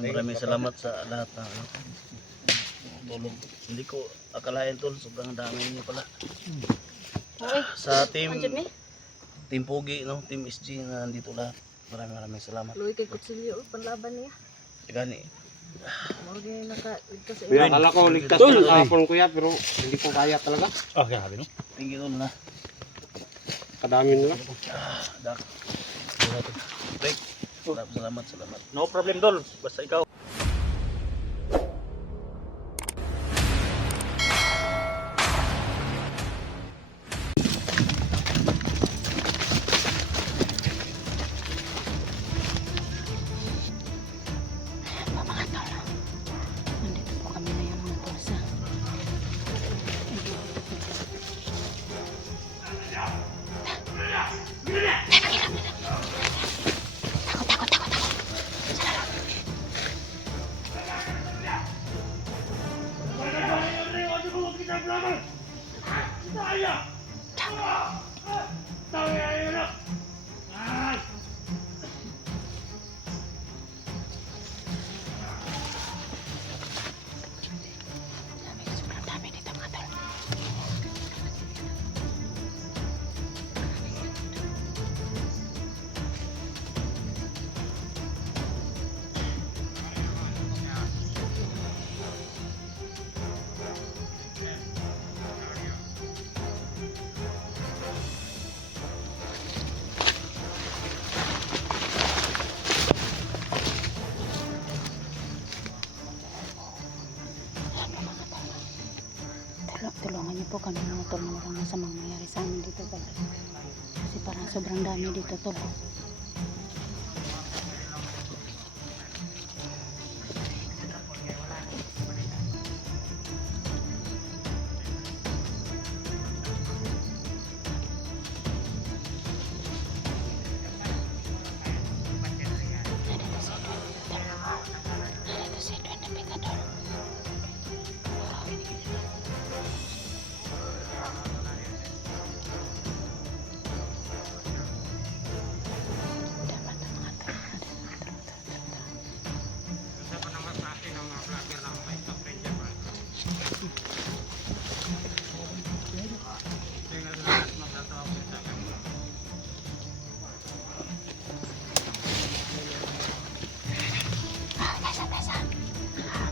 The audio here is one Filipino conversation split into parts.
Maraming salamat sa lahat ng tulong. Hindi ko akalain tol, sobrang dami niyo pala. Sa team Pogi, no? Team SG na nandito lahat. Maraming salamat. Luwi kay Kutsilyo, panlaban niya. Gani. Mawag naka-ligtas sa Kuya, akala ko ligtas ng hapon kuya, pero hindi ko kaya talaga. Ah, kaya no? Thank you tol na. Kadami nila. Dak. Break. Salamat. No problem dol, basta ikaw. Nandito po kami na yung mga tulsa. Sobrang dami dito mga tol. Tulungan niyo po kami mga tol na walang masamang nangyari sa amin dito tol. Kasi parang sobrang dami dito tol. Nandito si Edwin na Pitador.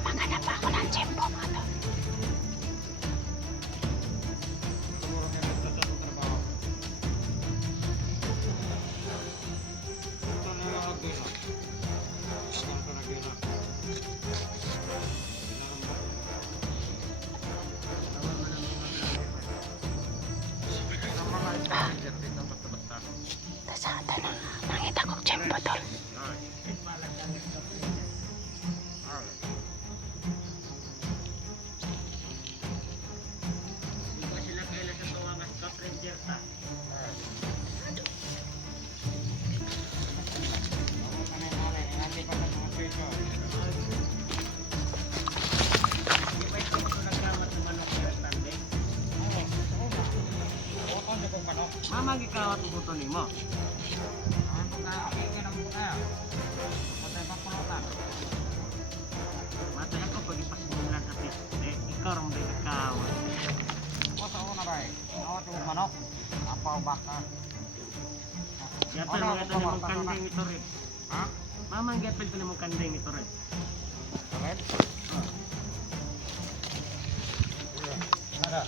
Maghanap pa ako ng tiyempo mga tol. Saan na nakita kong tiyempo tol. Mama gikawat buto nimo. Matay ako pag ipasimulan sa piste, ikaw rin may kakawat. Sa una ba awat yung manok, apaw baka. Gapel mga ito namang kandeng ito rin. Ha? Mama, gapel ito namang kandeng ito rin. Correct? Nada.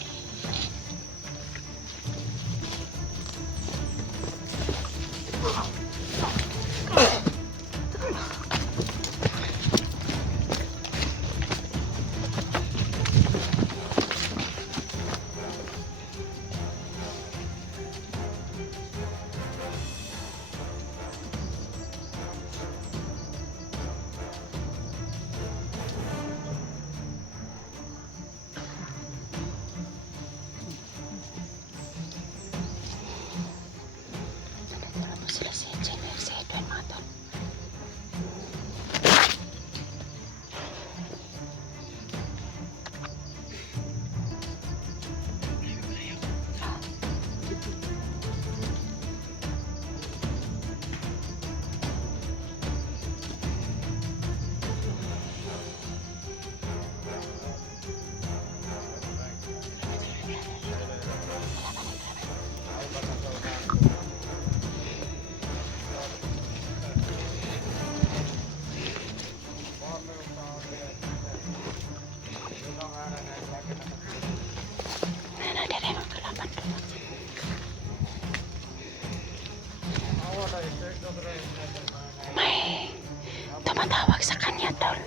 Ayan, tol.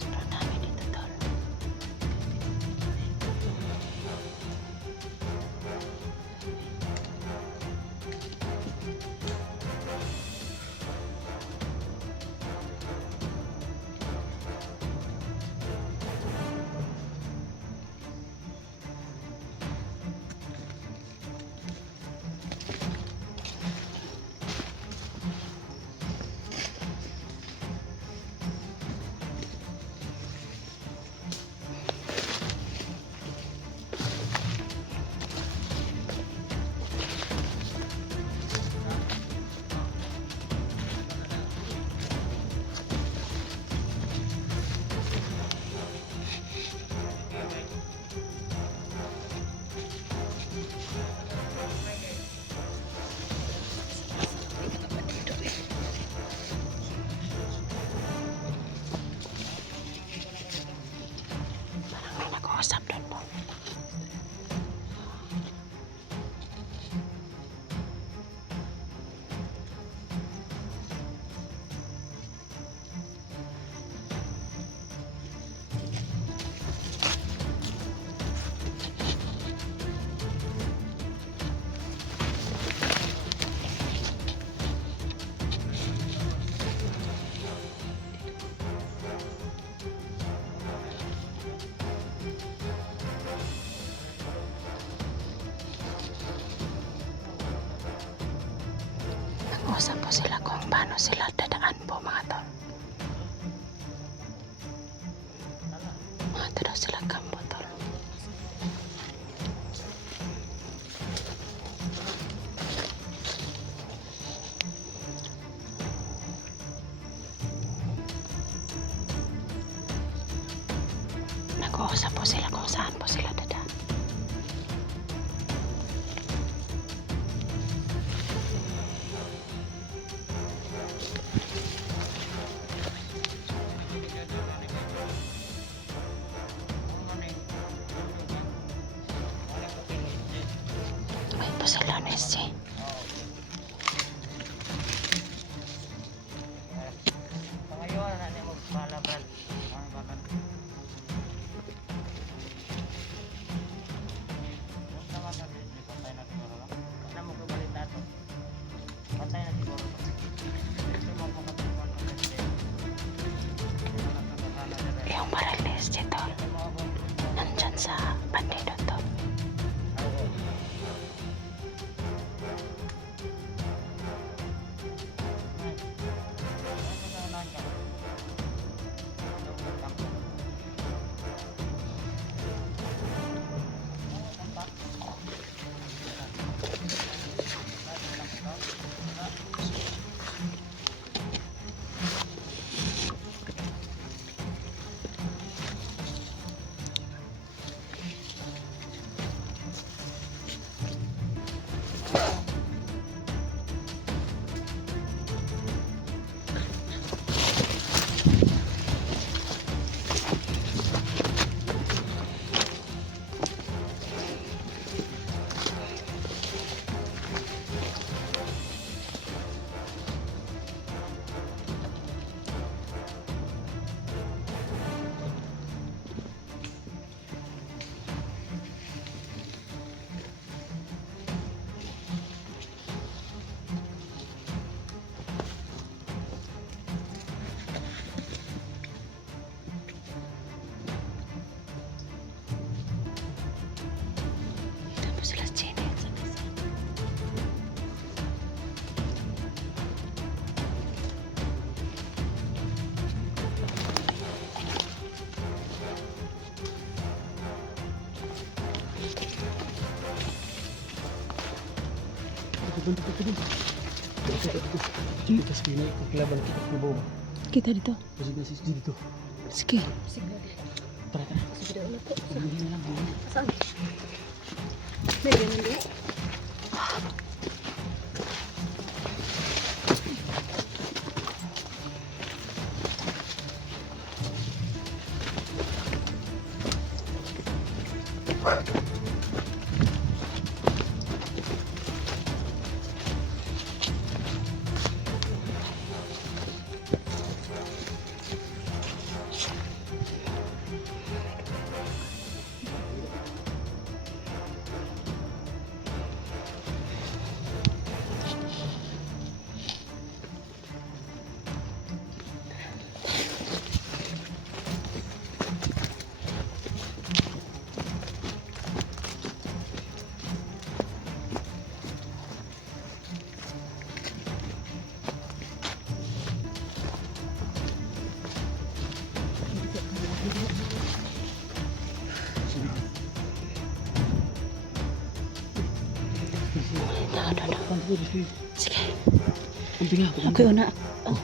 Sobrang dami dito, tol. Parang may nag-uusap doon po. Nag-uusap po sila kung paano sila dadaan po, mga tol. Mga daw sila kampo, tol. Nag-uusap po sila kung saan po sila dadaan. Ay po sila, Nessie. Pangayon na niya magpalaban. Ang bakan. Yung sama sa di patay na siguro lang. Ano mo kubalita to? Patay na siguro to. Ito mo po katupan ko kasi. Yung baril, Nessie, tol. Nandyan sa bandido, tol. Kita dito. Sige. Sige. Ako una. Oh.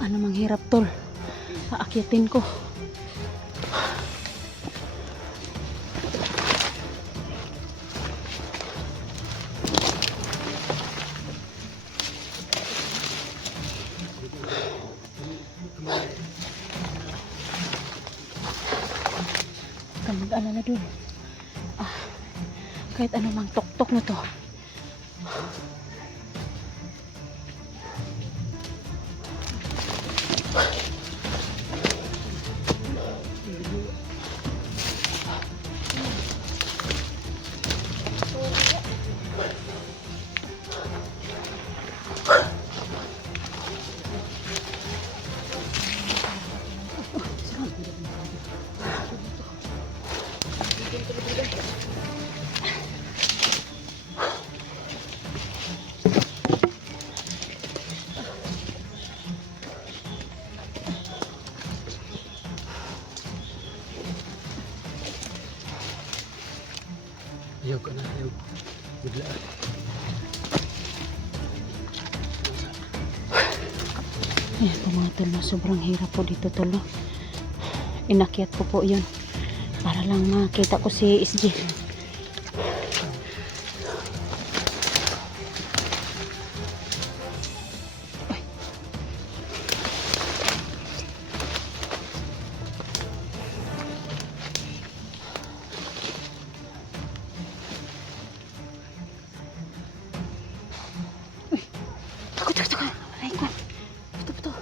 Ano mang hirap tol. Aakyatin ko. Huwag kang mag-alala dun. Kahit ano mang tok-tok na to. Ayaw ka na, ayaw. Bigla. Ayan po mga tol, sobrang hirap po dito tol. Inakyat ko po yun para lang makita ko si SG. Takot. Aray ko. Betul. Betul.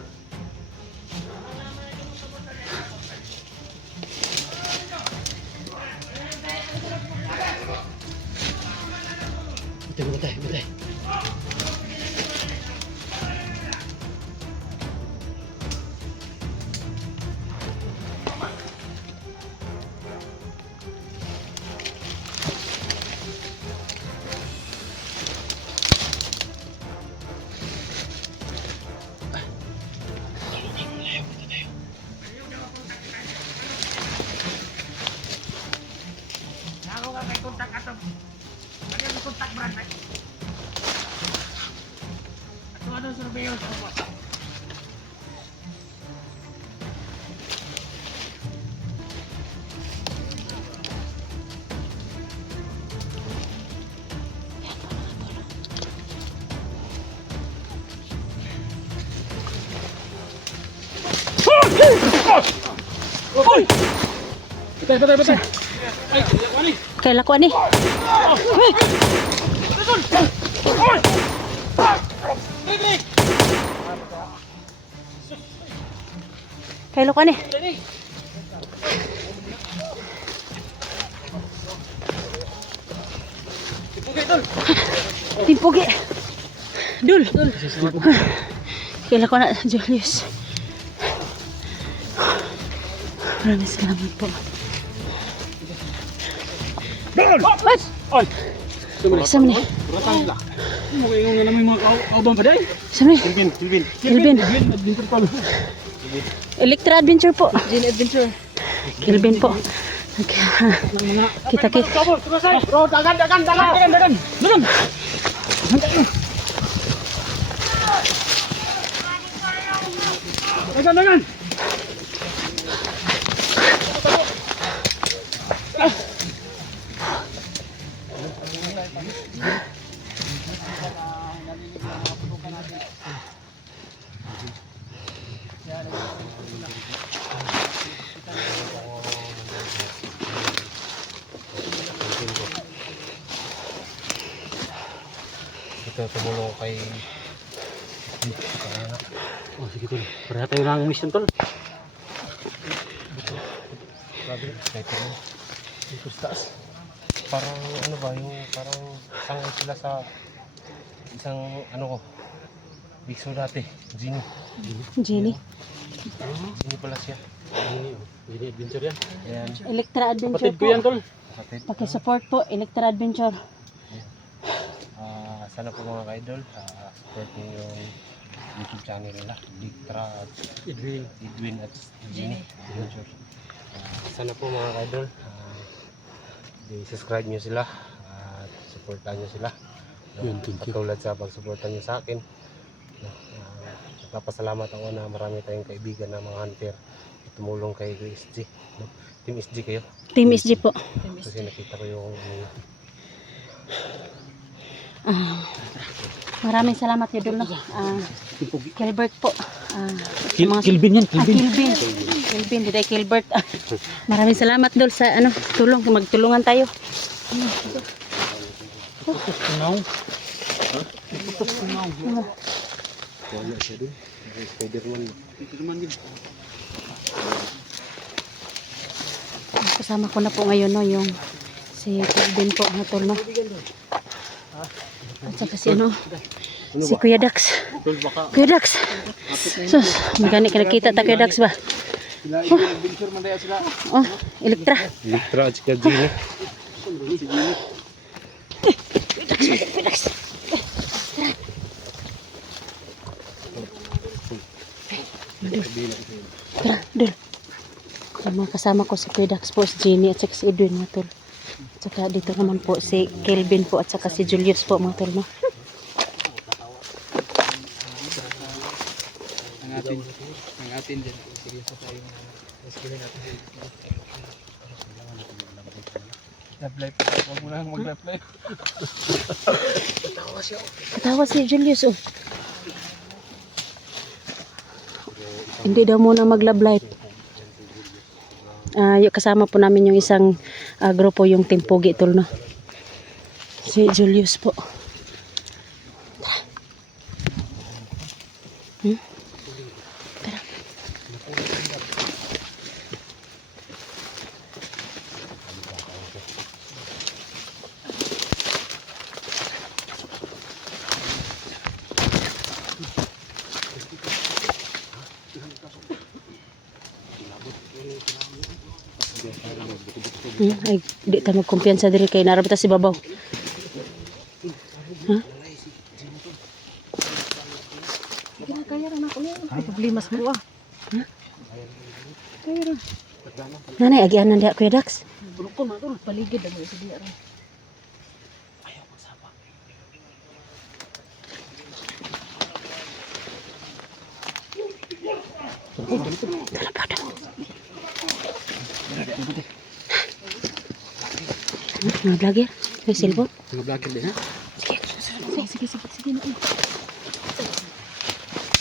Ako ka may kontak ato. Kaya may kontak brand. Ato ano surveyor sa mo. Betul. Kay lakuan ni. Kailo ka ni. Timpugi. Dul. Kailo ko na, Julius. Maraming salamat po. What? Oy. Sama ni. Beratan lah. Mo yung namin mga kaubang pa day. Sama ni. Kilvin. Kilvin. Adventure tol. Electra Adventure po. Gin Adventure. Kilvin po. Kita. Bro, dagan. Dagan. Kita tumulong kay Oh, sige tol. Beratan tayo lang mission tol. Grabe, kahit ano. Dito sa taas. Parang ano ba, yung parang sangay sila sa isang ano ko. Bigso dati, Genie. Jenny. Genie pala siya. Ini adventure yan. Ayan, Electra Adventure Kapatid ko po. yan tol. kapatid. Paki-support po, Electra Adventure. Sana po mga ka-idol, support niyo yung YouTube channel nila, Dictra, Edwin at Genie Adventure. Sana po mga ka-idol, i-subscribe niyo sila at supportan niyo sila. Yun, thank you. Katulad sa pagsuportan niyo sa akin. Nagpapasalamat ako na marami tayong kaibigan na mga hunter at tumulong kay SG. No? Team SG kayo. Team SG po. Kasi nakita ko yung Maraming salamat Idol no. Gilbert po. Kilvin yan, Kilvin. Kilvin, hindi Gilbert. Maraming salamat Dol sa ano, tulong, magtulungan tayo. wala siya dun. Spider-Man. Kasama ko na po ngayon no, yung si Kilvin po, mga tol no. At saka si ano, si Kuya Dax. Kuya Dax. Sus, magani ka nakita ta Kuya Dax ba? Oh, Electra. Electra at saka Genie. Kuya Dax. Tara, Dol. Kasama ko si Kuya Dax po, si Jenny at saka si Edwin mga tol. At saka dito naman po si Kelvin po at saka si Julius po mga tol no. Ang atin dyan. Seryoso tayo. Love life. Huwag mo lang mag-love life. Katawa si Julius oh. Hindi daw muna mag-love life. Yung kasama po namin yung isang grupo, yung Team Pugi tol no. Si Julius po. Tara. Tara. Ay, di ta magkumpiyansa diri kay narabita si babaw. Ha? Kaya ra na ko ni problema sa kuha. Ha? Kaya ra. Nanay agianan dia Kuya Dax. Bulukon man tol. Paligid ang sa diya ra. Mga vlogger, may cellphone. Mga vlogger din ha. Sige.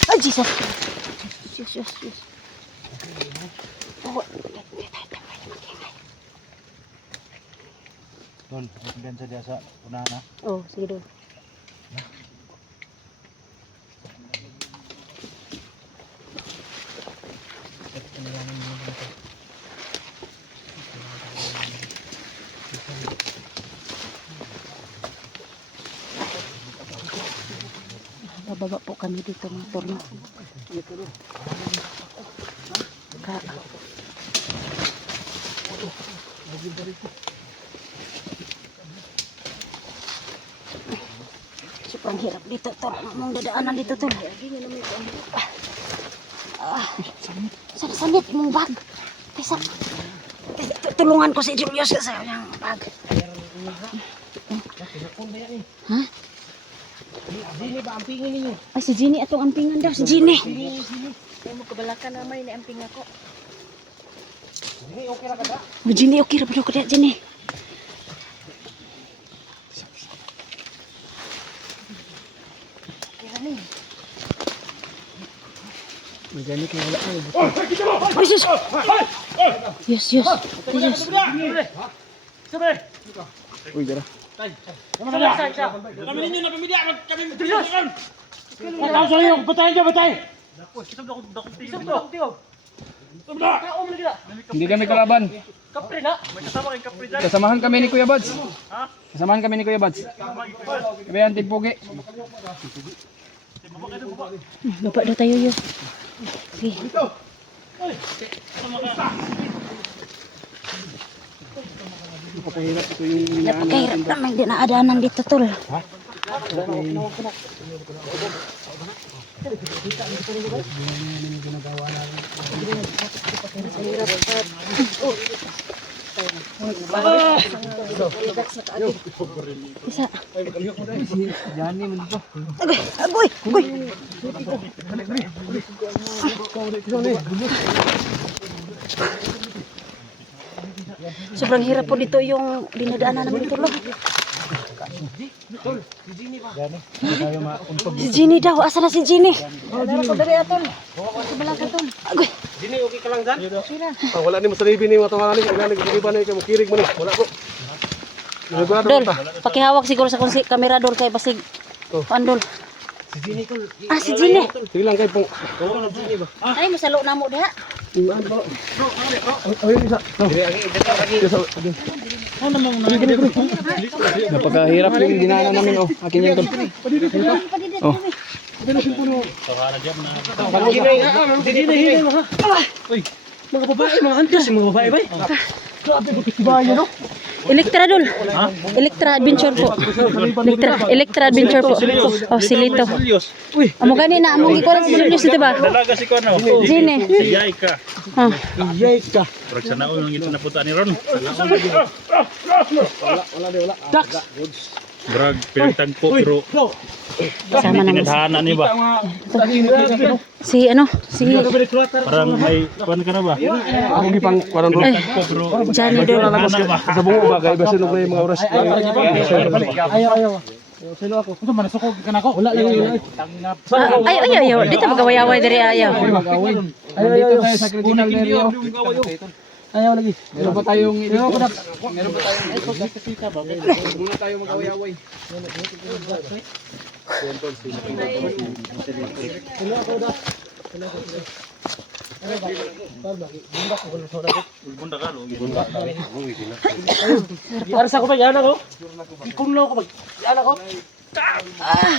Ay, Jesus. Yes. Oh, Dol, kumpiyansa dia sa unahan na. oh, sige doon. Pababa po kami dito mga tol. No? Sobrang hirap dito tol. Anong dadaanan dito tol? Sana sanit mong bag. Tesa. Tulungan ko si Julius sa yung bag. Ha? Dini ba ampingin ninyo? Ay, si Ginny atong ampingan daw. Si Ginny. Kaya mo kabalakan na may naamping ako. Dini, okay ra ka da? Ginny, okay ra ba daw ka da, Ginny? Magani kay wala ay. Ay, sus! Yes, yes. Yes. Sabi! Uy, dara. Kami ninyo na pamilya, kami matulungan! Ikaw sa iyo, batayin dyan, batayin! Isang to! Hindi kami kalaban. Kapre na! May kasama kayong kapre dyan! Kasamahan kami ni Kuya Bads. Kasamahan kami ni Kuya Bads. Kami ang timpugi. Baba daw tayo yun. Sige. Napakahirap ito yung Napakahirap naman dinaadanan dito, tol. Isa. Yani mo dito. Agoy! Agoy! Agoy! Sobrang hirap po dito yung dinadaanan namin dito, lo. Si Ginny daw. Asa na si Ginny? Agoy! Dini, okay ka lang dyan? Wala ni masalibi ni mga tawanan ni kailangan nagkikiba na ikaw kirig mo ni. Wala po. Dol, pakihawak siguro sa kamera, Dol, kay basig. Pandol. Si Dini ko. Ah, si Ginny. Sige lang kay pong. Ay, masalo na mo diha. Ayun isa. Napakahirap yung dinaanan namin. Oh, akin yan tol. Oh. Dini, mga. Uy, mga babae, mga hantas, mga babae ba? Grabe, bukit-bayan, no? Elektra, Dol. Elektra Adventure po. Elektra Adventure po. Oh, si Lito. Uy, Amo gani na, amo gikuha si Julius dito ba? Dalaga si Kono. Ginny. Si Yaika. Ah, yay ka. Pero sa naon yung ito napunta ni Ron. Dax. Brag, pinagtagpo pero kasama namin tinadhana niya ba? si ano, si Parang may kuwan ka na ba? Ako gipang kwaron ro. Pinagtagpo pero Johnny Dol. Sa bungo ba kay basin og mga oras. Ayaw. Sino ako? Ito man nasukog ka na ako. Wala lang yun. Ayaw. Dito magaway-away diri ayaw. Dito tayo sa critical area. Ayaw lagi. Meron pa tayong muna tayo mag-away-away. bunda ka lo. Para sa ko ba yan ako? Ikunlaw ko ba? Yan ako?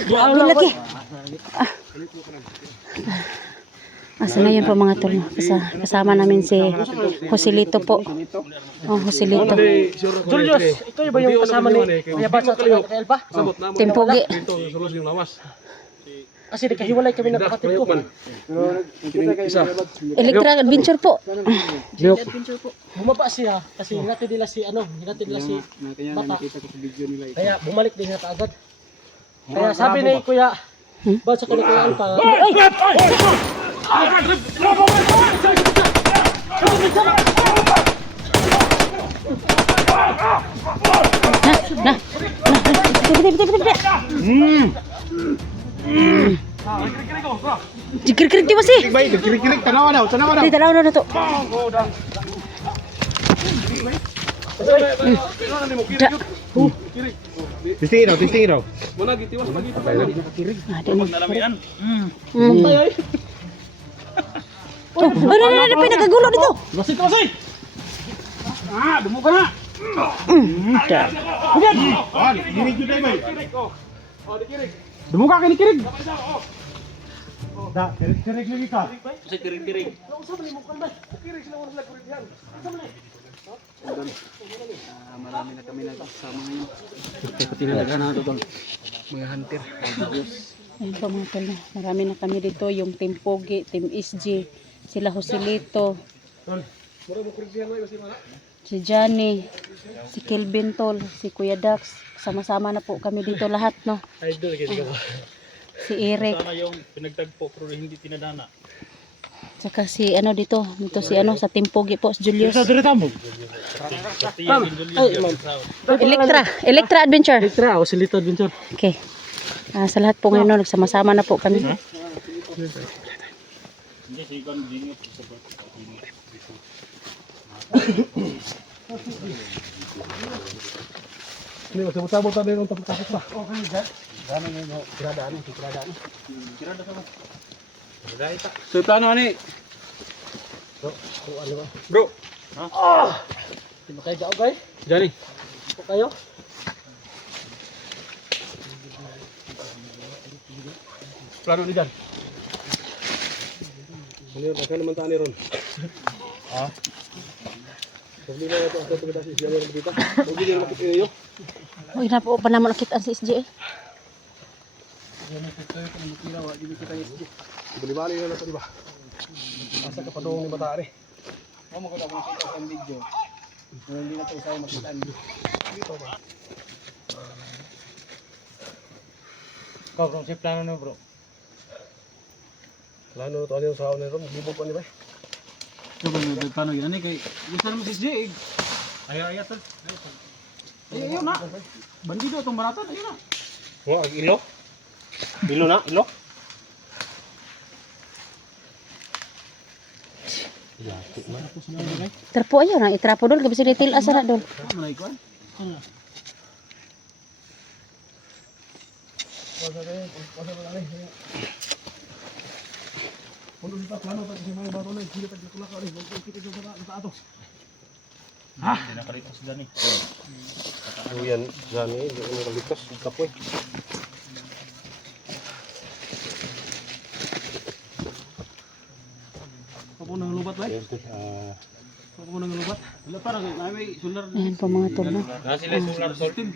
Grabe lagi. Asa na yun po mga tol. Kasama namin si Joselito po. Oh, Joselito. Julius, ito ba yung kasama ni Mayabat sa Elba? Timpugi. Dito sulos yung lawas. Kasi nagkahiwalay kami ng kapatid ko. Isa. Elektra Adventure po. Bumaba siya kasi hinatid nila si Bata. Kaya bumalik din siya kaagad. Kaya sabi ni Kuya, ba sa Kuya Alpa, Na. Bite. Jikir-kirik di masih. Bay, kirig-kirig tanawa daw. Di talaw na to. Tistingin daw. Wala gitiwas pa gito. Nalamian. Oh, ano pinagagulo dito? Masih. Ah, dumugo ka na. Kirig jud bay. Dumuka kini-kirig. Da, kirig-kirig lagi ka. Kasi tiring-tiring. Marami na kami nagsama ngayon. Tinalagaan na ito tol. Mga hunter. Ayun po mga tol. Marami na kami dito. Yung Team Pogi, Team SG, sila Joselito, Mura mo kurig diyan si Mana. si Johnny, si Kelvin tol, si Kuya Dax. Sama-sama na po kami dito lahat, no? Idol gid ka. Si Eric, Sana yung pinagtagpo pero hindi tinadana. tsaka si ano dito si ano sa Team Pogi po, si Julius. Dire tamo. Electra Adventure. Tra o silito adventure. Okay. Sa lahat po ngayon, no, nagsama-sama na po kami. Hindi si kan dinyo sa Ni masabot-sabot ta din tapos pa. Okay, dyan. Dami ngayon, kiradaan. Kirada sa mo. So plano ani. Bro. Hindi kayo daw guys. Jani. Kayo. Plano ni Jan. Ano ka naman tani ron? Problema na ito, ang kita si Siya yung kita. Huwag din naman kita iyo. Uy, na po pa naman nakita si SG eh. Bali-bali na ito, di ba? Asa ka pa doon ni Bata rin. Mo ko na makita sa video. Hindi na to sa makita dito ba. Bro, si plano na bro. Plano ito, ano yung sahaw na ron? Libog pa ni ba? So paano yan kay gusto naman si Jay. Ay tol. Ayun na. Bandido tong baratan, ayun na. Oh, ilo? Ilo na? Ilo? Trapo ayo na, itrapo dol, kabisa detail asa na dol. Manay ko. Puno dito, plano ito kasi mga bato na. Hindi pa dito lang ka rin. Huwag kita dito sa ato. Hindi na karito si Dani. So yan, Jani, hindi ko nakaligtas. Kapoy. Papo nang lubat ba? Papo nang lubat? Wala parang may solar. Ayan po mga tol, no? Sila solar sorting.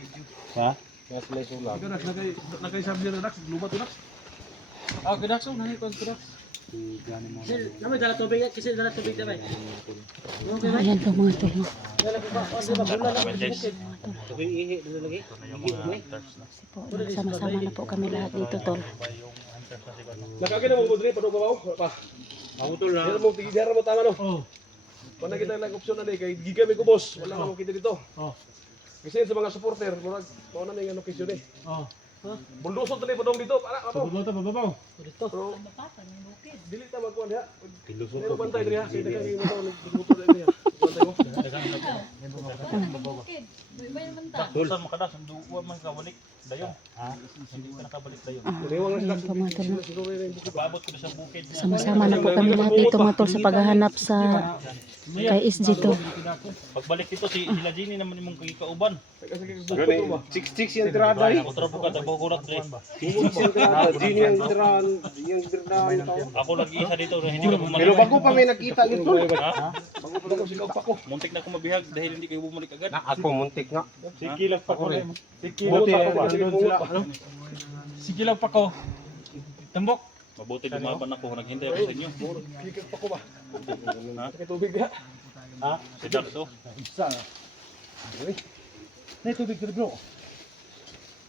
Ha? Sila solar. Nakay-sabi na Dax, lubat na Dax. Ah, good action na ko good action. Naman dala tubig kasi dala tubig na ba? Ayan po mga tol, no? Tubig ihi dito lagi. Kasi po, sama-sama na po kami lahat dito tol. Nakagin na mo budri padung babaw pa. Pangutol na. Dira mo tama no. Oh. Wala kita lang option na kay giga may kubos. Wala na mo kita dito. Oh. Kasi sa mga supporter, murag mao na ning location eh. Oh. Buldosot tali padung dito para ato. Subot ta babaw. Pero dili ta magkuan diha. Tilusot ko bantay diha. Sige kay mo tawag buto diha. Bantay mo. Sa makada sanduwa man ka balik dayon. Ha? Hindi ka nakabalik dayon. Rewang Ayan po mga tol, no? siguro rin bukid. Paabot ko na sa bukid. Sama-sama na po kami lahat dito mga tol sa paghahanap sa kay SG to. Pagbalik dito si Sila Jenny naman imong kagikauban. Kasi kay ba? 6-6 yung tirada eh. Ako trapo ka dabaw kurat dre. 6-6 yung tirada. Gini yung tirada. Yung tirada. Ako lagi isa dito na hindi ka bumalik. Pero bago pa may nakita dito. Ha? Bago sigaw pa ko. Muntik na ako mabihag dahil hindi kayo bumalik agad. Ako muntik nga. Sige lang pa ko. Sige Buti ako sila. Sige lang pa ko. Tambok. Mabuti lumaban ako naghintay ako sa inyo. Kikit pa ko ba? Ha? Kay tubig ha. Ha? Si Darso. Nay tubig ka bro.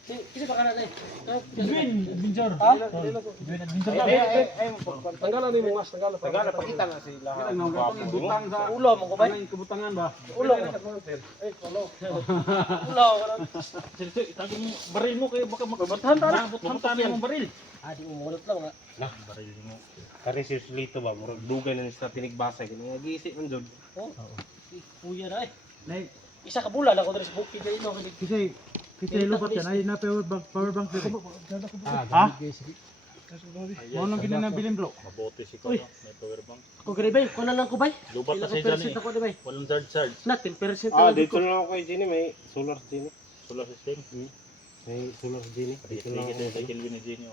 Kasi baka na Edwin, Adventure. Ha? Edwin, Adventure. Tanggalan ni mo mas tanggalan. Tanggalan pakita na sila. Butang sa ulo mo ko ba? kabutangan ba? Ulo. Ulo. Sige, itago mo baril mo kayo baka makabartahan ta na. Butang mo baril. Ah, di mo mulot lang nga. Baril mo. Kari seriously to ba? Murag dugay na sa tinigbasa gani nga giisip man jud. Kuya na eh. Isa ka bulan ako diri sa bukid dai no. Kasi lupat yan ay na power bank dito. Ha? Mo nang ginanabilin bro. Mabuti si ko may power bank. Ako gari bay, kuno lang ko bay. Lupat na Ilang si percent Johnny. ako di bay. Walang charge. Na 10% Ah, lang dito ko. na ako kay Jenny may solar Jenny. Solar system. May solar din eh. Dito lang ako sa Kelvin ni Jenny.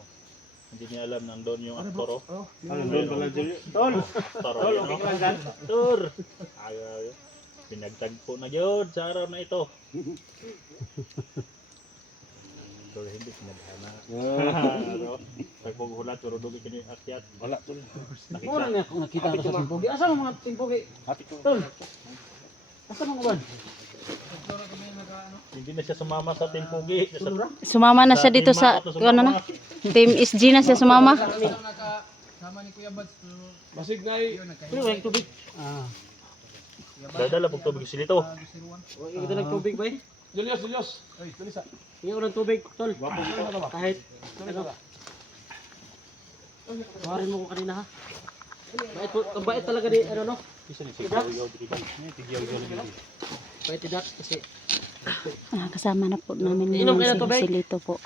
Hindi niya alam nandoon yung aktor. Nandoon pala Julio. Tol! Tol, okay ka lang dyan? Tur! Ayaw. Pinagtagpo na yun sa araw na ito. Tol, hindi pinadhana. Pagpaghulat, pero doon ka niya akyat. Wala, Tol. Mura niya kung nakita ko sa timpogi. Asa ang mga timpogi? Hati ko. Tol. Asa mga ban? Hindi na siya sumama sa timpugi. Sumama na siya dito sa ano na? Team SG na siya sumama. Basig na eh. Pero may tubig. Dadala pag tubig sila ito. Ikaw na nagtubig ba eh? Julius. Oy, Julisa. Ikaw ng tubig, tol. Kahit ano. Marin mo ko kanina ha. Bait talaga ni ano no? Bait tidak kasi Kasama na po namin Inom kayo ngayon ng tubig? si Lito po.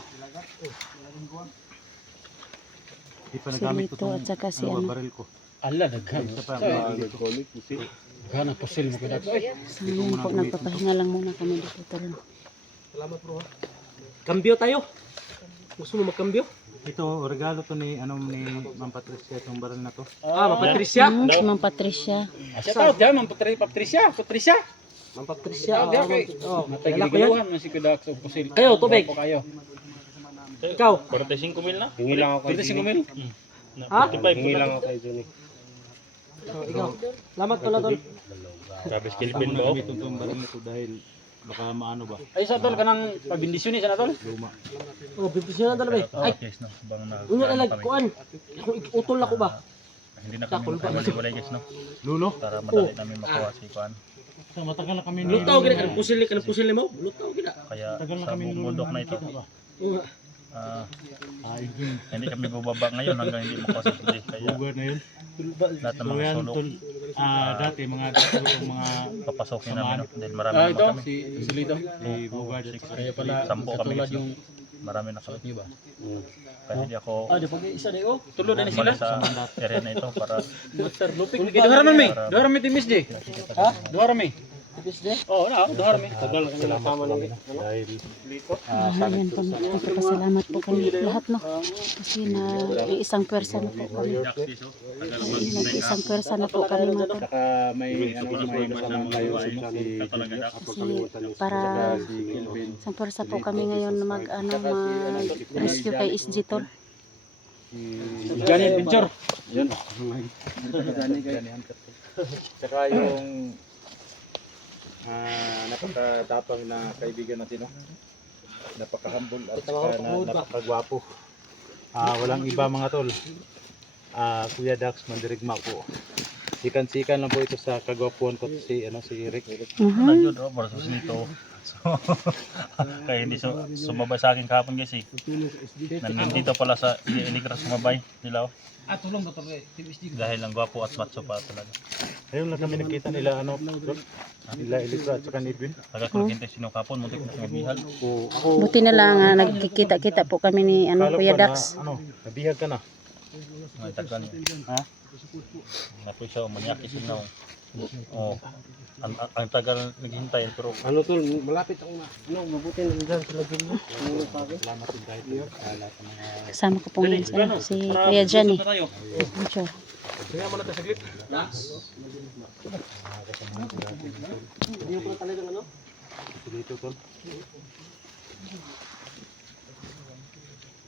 Hindi pa Si nagamit ko Lito at saka si ano. baril ko. ala daghan. Isa pa, Gana pusil mo kada. Sa ngayon po nagpapahinga lang muna kami dito tol. Salamat bro ha. Kambyo tayo. Gusto mo magkambyo? Ito, regalo to ni Ma'am Patricia itong baril na to. Ma'am Patricia. Si Ma'am Patricia. Shout out dyan, Ma'am Patricia. Patricia. Ma'am Patricia. Oh, kilala ko yan. Kayo, tubig. Ikaw. 45,000 na? Hingi lang ako. 45,000? Ha? 45 hingi lang ako kay Johnny. Ikaw. Salamat pala tol. Sabi si Kelvin mo. Gamitin itong baril nito dahil baka maano ba? Ay sa tol kanang pabindisyon ni sana tol. Luma. Oh, bindisyon na tol ba? Ay, Yes, no. Bang na. unya na kuan. Ako utol ako ba? Hindi na kami makawali guys, no? Lulo? Para madali namin makuha si Kuan. So, matagal na kami Lutaw gina kan pusil mo. Lutaw gina. Kaya sa bundok na ito, hindi kami bubaba ngayon hanggang hindi makuha sa hindi. Kaya lahat ng mga sulok, dati mga papasokin namin. Dahil marami naman kami. Si Lito. Kaya pala, 10 kami guys. Marami na kami. Kaya hindi ako Di pag isa na oh. Tulo na ni umali sila. sa area na ito para Dr. Lupik. Duhara man mi. Duhara mi timis di. Ha? Duhara mi. Timis di? Oh, na, duhara mi. Tagal kami nakama ni. dahil Ayan po, nagpapasalamat po kami lahat no. Kasi na iisang pwersa na po kami. Nag-isang pwersa na po kami mga tol. saka may kasama tayo si Kasi para isang pwersa po kami ngayon na mag-rescue kay SG tol. Gani adventure. Yun. Saka yung napakatapang na kaibigan natin, no? Napaka-humble at saka napakagwapo. Walang iba mga tol. Kuya Dax Mandirigma po. Sikan-sikan lang po ito sa kagwapuan ko si Eric. Ayun, para sa nito. So, kaya hindi sumabay sa akin kahapon guys eh. Nandito pala sa Iligras sumabay nila. Tulong Dr. Team SD. Dahil ang gwapo at macho pa talaga. Ayun lang kami nakita nila nila Elisra at saka ni Edwin. Nagkakulginte sinukapon mo tingnan sa bihag. Buti na lang nagkikita-kita po kami ni Kuya Dax. Nabihag ka na. Ay tagal. Ha? Napoy siya umanyaki sila. Oh. Ang tagal naghihintay pero Tol, malapit ako na. Mabuti na diyan sila Julio. salamat din dahil sa lahat ng mga Kasama ko po ngayon si Kuya Johnny. Sure. Tingnan mo na tayo saglit. Hindi ko talaga ano. dito tol.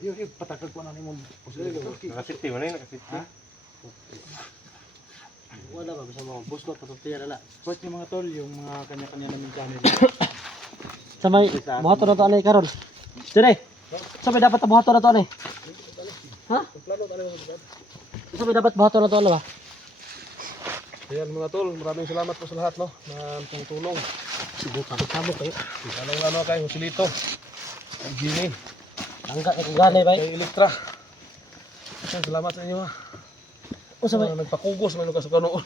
Yung patakal po na mo. Nakasiti mo na yun, nakasiti. Wala ba bisa mo boss ko patutuyan na. First yung mga tol, yung mga kanya-kanya namin channel. Samay buhato na to ani karon. Dire. Samay dapat buhato na to ani. Ha? Samay dapat buhato na to ano ba? Ayan mga tol, maraming salamat po sa lahat no na tumutulong. Subukan kamo kayo. Ano kay Joselito. Ang Gini, Angga ko gani bay. kay Electra. Salamat sa inyo ha. O samay Nagpakugos man ka sa kanoon.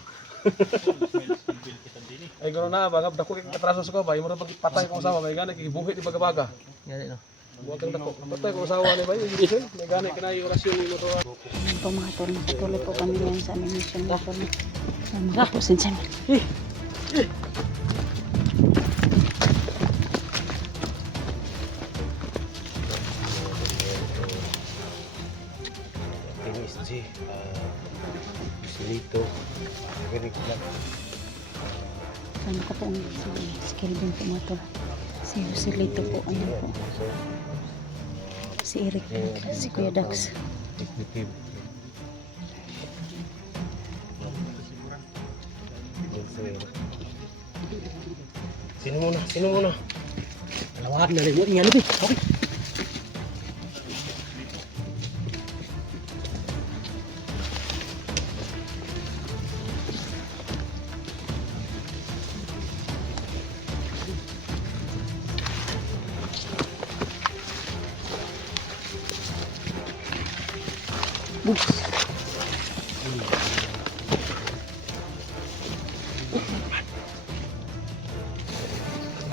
Ay gano'n na, bangab dako kay katraso sa ko ba, imo ra patay ko usawa, may gani kay buhi di baga-baga. Gani no. Buhat ang dako. Patay ko usawa ni ba, yung may gani kinay orasyon ni mo to. Ayan po mga tol, nakatuloy po kami ngayon sa aming mission na tol. Magapusin sa amin. ko po si Kelvin po mga tol. Si Joselito po, ano po. Si Eric po, si Kuya Dax. Sino muna? Sino muna? Alawahan na rin mo. Ingat natin. Okay.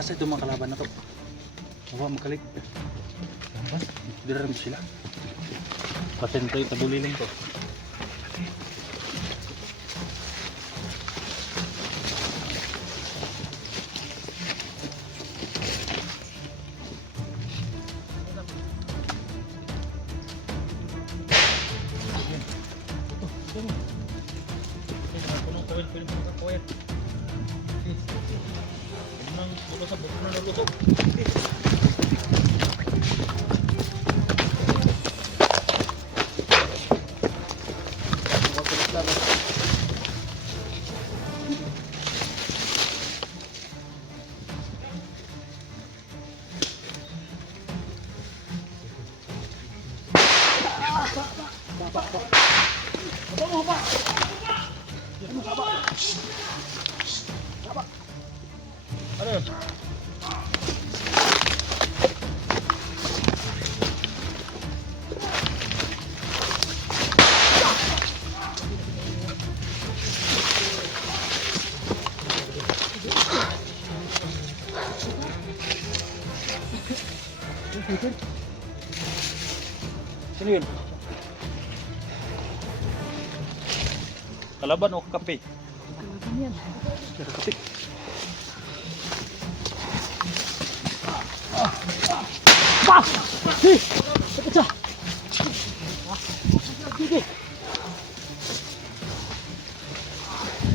Asa ito mga kalaban na to? Bawa magkalik. Dira mo sila. Pasen to, tabuliling to. Sino yun? Kalaban o kape? Kalaban yan. Kape.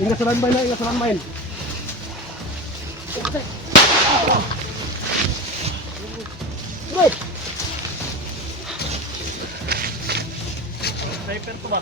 Ingat sa landmine na, ingat sa landmine. Sniper to ba?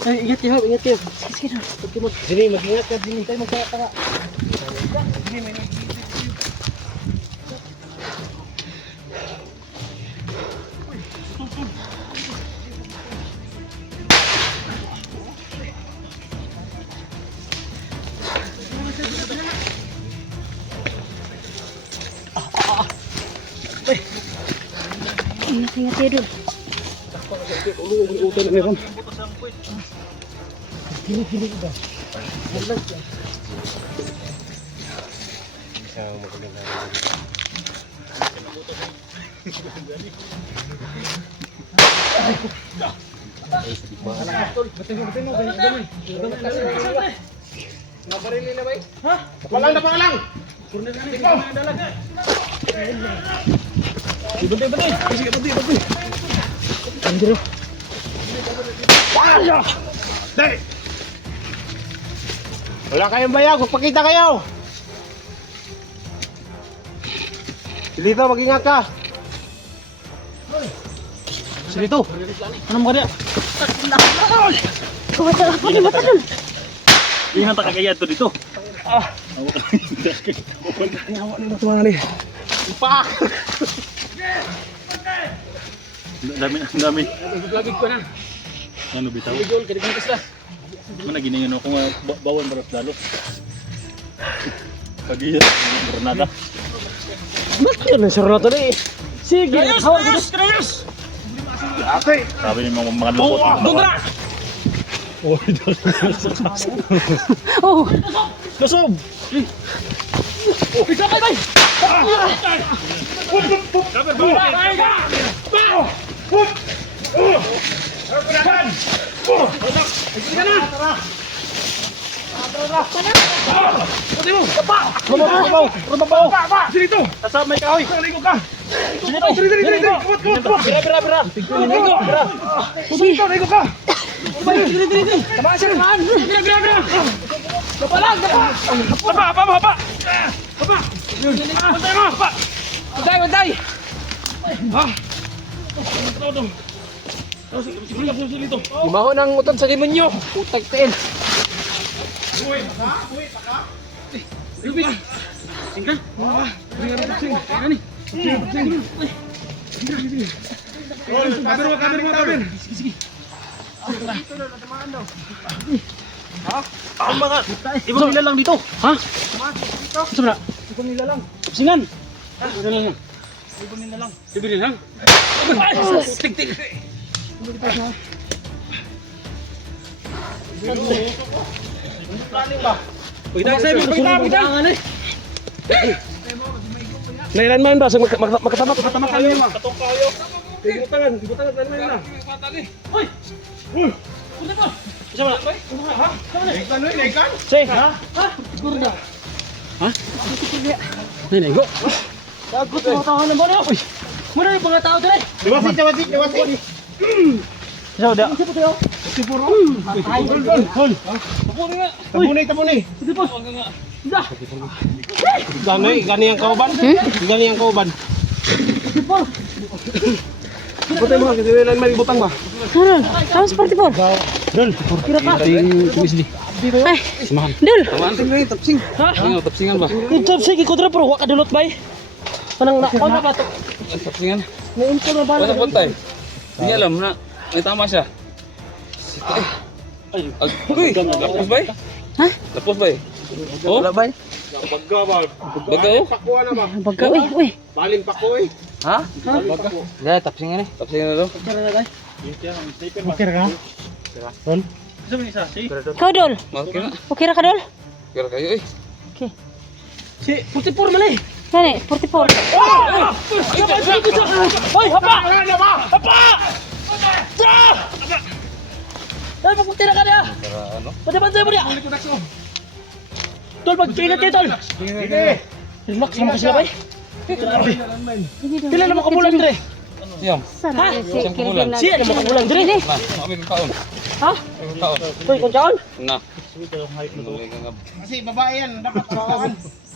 Ay, ingat kayo, ingat kayo. Sige, sige. Sini, mag-ingat ka. Sini. Tayo magkakaka. Ingat kayo dun. Ulo-ulo na meron. Gini-gini ba? Isang magaling na. Nabarili na ba eh? Ha? Dapalang, dapalang! Ikaw! Ibantay, ibantay! Sige, ibantay, ibantay! Andro! Day! Wala kayong bayag, magpakita kayo! Silito, mag-ingat ka! Silito! Anong mga dia? Kumata ako ni mata dun. Ingat ka kagaya to dito. Nyawa ni mga tumali. Ipak! Dami. Lagi ko na. Ano bitaw? Ligol, kadigantas na. Mana gini ako nga bawon barat lalo. Kagaya Granada. Bakit na sir na to eh? Sige, hawak ko. Ate! Sabi ni mga lupot. Dungra! Oh, Kasob! Kapit! Dito! Nasa may kahoy. Naligo ka! Dito. Diri! Kumot! Bira. Dito, naligo ka! Tamaan siya. Bira! Hapa! Bantay mo! Hapa! Bantay! Ha? Ito. Sige dito. Gumaho ng uton sa demonyo. Utag tiin. Ruby! Singka? Bring ano sing? Ani? Sing. Kabir. Sige. Ang mga ibang nila lang dito. Ha? Gusto mo na? Ibang nila lang. Singan. Ibang nila lang. Ibang nila lang. Tik. Pagkita. Nailan man ba? Makatama kayo ma. Katong kayo. Ibutangan tayo na. Hoy! Gusto mo na? Naikan? Say. Ha? Naigo. Dagot mo tao ng bono. Uy. Muna yung mga tao dire. Diwasi. Isa da. Tabunay. Sige po. Isa. Gani ang kauban. Gani ang kauban. Sige po. Butay mo kasi nailan may ibutang ba? Dul, kamu 44. Dol. Kira ka. Ay, Dul. Ha? Tapsingan ba? Yung top sige ko dra pero wa ka dulot bay. Kanang na na ba to? Tapsingan? Naunto na ba? Wala puntay. Hindi alam na. May tama siya. Ay. Uy! Lapos ba? Ha? Lapos ba? Oh? Wala ba? Bagga ba? Baga oh? Pakuha na ba? Baga, uy. Baling pakoy. Ha? Hindi, tapsingan eh. Tapsingan na daw. Okay ra ka? Dol. Kau Dul. Makakira. Okay ra ka Dul? Kira kayo eh. Okay. Si 44 man eh. Gani, 44. Hoy, hapa! Hapa! Dol, magputira ka niya! Ano? Pati-pantay mo niya! Tol, mag-ingat kayo, Tol! Relax naman kasi ba? Pila naman kamulang dire? Siyam. Sana si Siyang Kelvin kulang. na. Siya naman kamulang dire? Na, kami kakaon. Ha? Kami kakaon. Hoy, kung saan? Na. Kasi babae yan, dapat kawakan.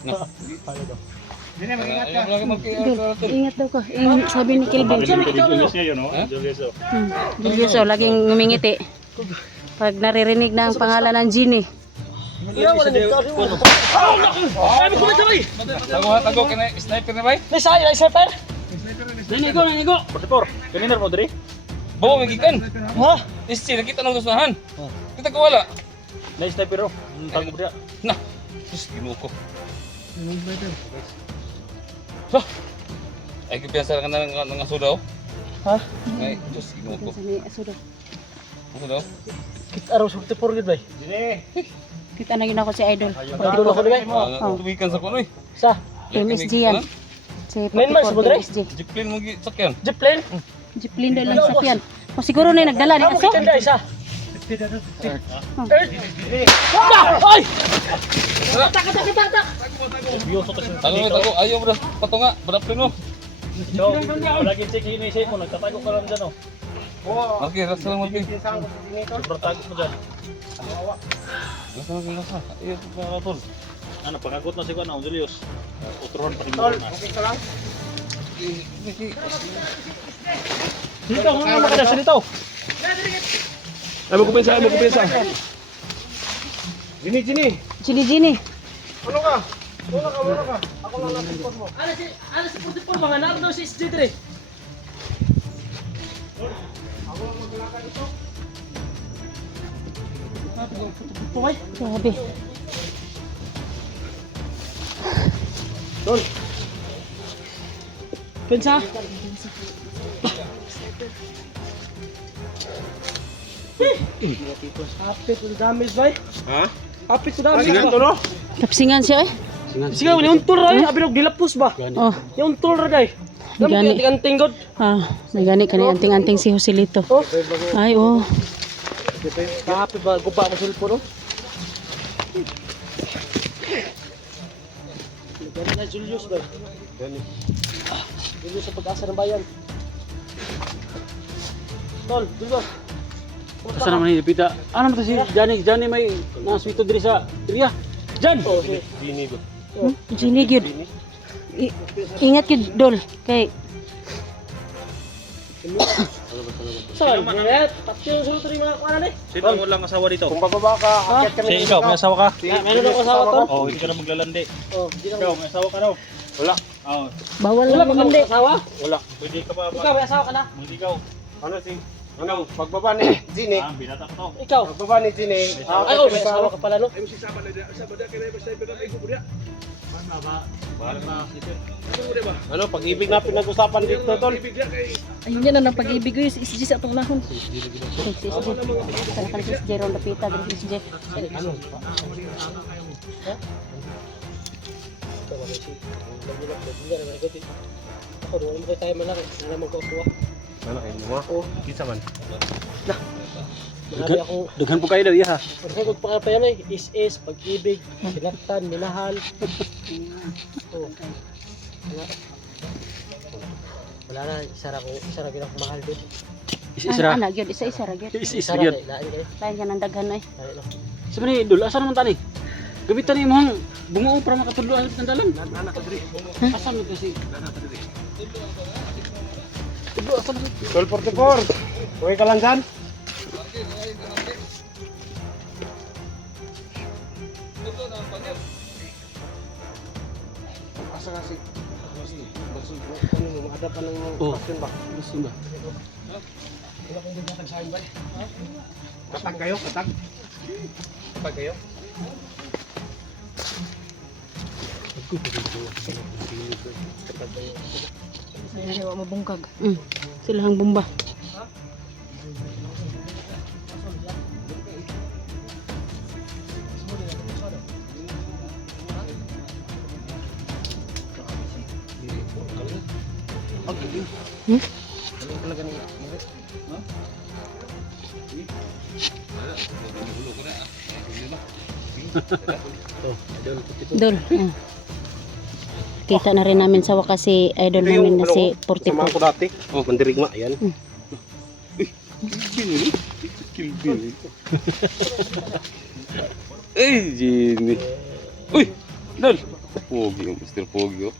Na. Dine, mag-ingat ka. Dul, ingat daw ka. Sabi ni Kelvin. Julius, laging ngumingiti. Pag naririnig na ang pangalan ng Ginny. Iya, wala nito. Ay, magkumit sabay! Tago kina sniper na ba? May sayo, ay sniper! Nanigo! 44, kanina mo dire? Bawa magikan. Ha? Isti nakita nang gustuhan. Kita ko wala. Na sniper ro. Tago mo dia. Na. Sus ginuko. So. Ay kipiasa ka na ng sudaw. Ha? Ay, Diyos ginuko. Sudaw. Kita araw 44 gid bay. Kita na yun ako si Idol. Idol ako digay. Tubikan sa kuno eh. Sa MSG yan. Si Nine months mo, Dre? 44 MSG. Jiplin mo gi sakyan. jeep plane. Jeep daw lang sa piyan. O siguro na yung nagdala ni Amo Aso. kita isa. Ay! Tago ayaw bro patunga, berapa no? Lagi cek ini saya mo nagtatago ka lang dyan oh. Oke, rasa lang mati. Sobrang tago mo dyan. Rasa. Iya, betul. Ano, pangagot na si Juan, Julius. Uturon pa rin mo na. Dito, mga makadasa dito. Ay, magkupensa. Gini. Ginny. Ano ka? Ako lang natin mo. Ano si 44 mga nardo si SG3. Grabe. Dol. Pensa. Apit to damage bay. Ha? Apit to damage. Sige to no? Tapsingan siya eh. Sige, yung tool ra, abi og dilapos ba? Oh, Yung tool ra day. Dami Gani. anting god. may gani kani anting-anting si Joselito. Oh. Ay, oh. Kahapi ba guba mo cellphone no? Gani na Julius ba? Gani. Julius sa pag-asa ng bayan. Tol, Julius. Asa naman ni Pita? Ano mo to si Johnny? Johnny may naswito diri sa area. Jan. Oh, si Gini gyud. Ingat gyud dol kay Saan? Net, tatlo yung sulod rin mga kuwanan eh. Sino ang walang asawa dito? Kung bababa ka, akyat kami. Si ikaw, may asawa ka? Meron ako asawa tol. Oo, hindi ka na maglalandi. Oh, di na Ikaw, may asawa ka daw? Wala. Oo. bawal Wala lang pa naman kang asawa? Wala. Pwede ka ba? Ikaw, may asawa ka na? Hindi ikaw. Ano si? Ano? Pagbaba ni Ginny. Ah, binata ko to. Ikaw. Pagbaba ni Ginny. Ay, oh, may asawa ka pala no? Ay, si Saba na dia. Saba dia kaya basta ibig ay gubo dia. Bahal na, Slipper. Ano, pag-ibig na pinag-usapan dito, tol. ayun yan ang pag-ibig ko yung si SG sa atong nahon. Si SG. Sana kan si SG ron dapita dari si SG. Ano? Ako doon mo tayo man lang. Hindi naman ko kuha. Ano kayo mo? Oo. Kita man. Marami akong Daghan po kayo daw, iya ha. pagkakot pa pa yan eh. Is, pag-ibig, sinaktan, minahal. Oo. Wala na, isa ra akong mahal doon. Isa-isa. Ana gyud isa-isa ra gyud. Isa-isa ra, gyud. lain kayo. Lain ka ng daghan ay. Lain, no? Sabi ni Dul, asa naman tani? Gabitan ni mo bungo para makatudlo ang dalan. Asa mo kasi? Tudlo asa mo? 1244. Okay ka lang dyan? Asa kasi? Ano mo ada pa ng pasyon ba? Pasyon ba? Katag kayo, katag. Katag kayo. Sila ang bomba. Dol. Kita na rin namin sa wakas si idol namin na si Sama 44. ko dati. Oh, mandirigma yan. Eh, Jimmy. Uy! Dol! Pogi yung Mr. Pogi oh.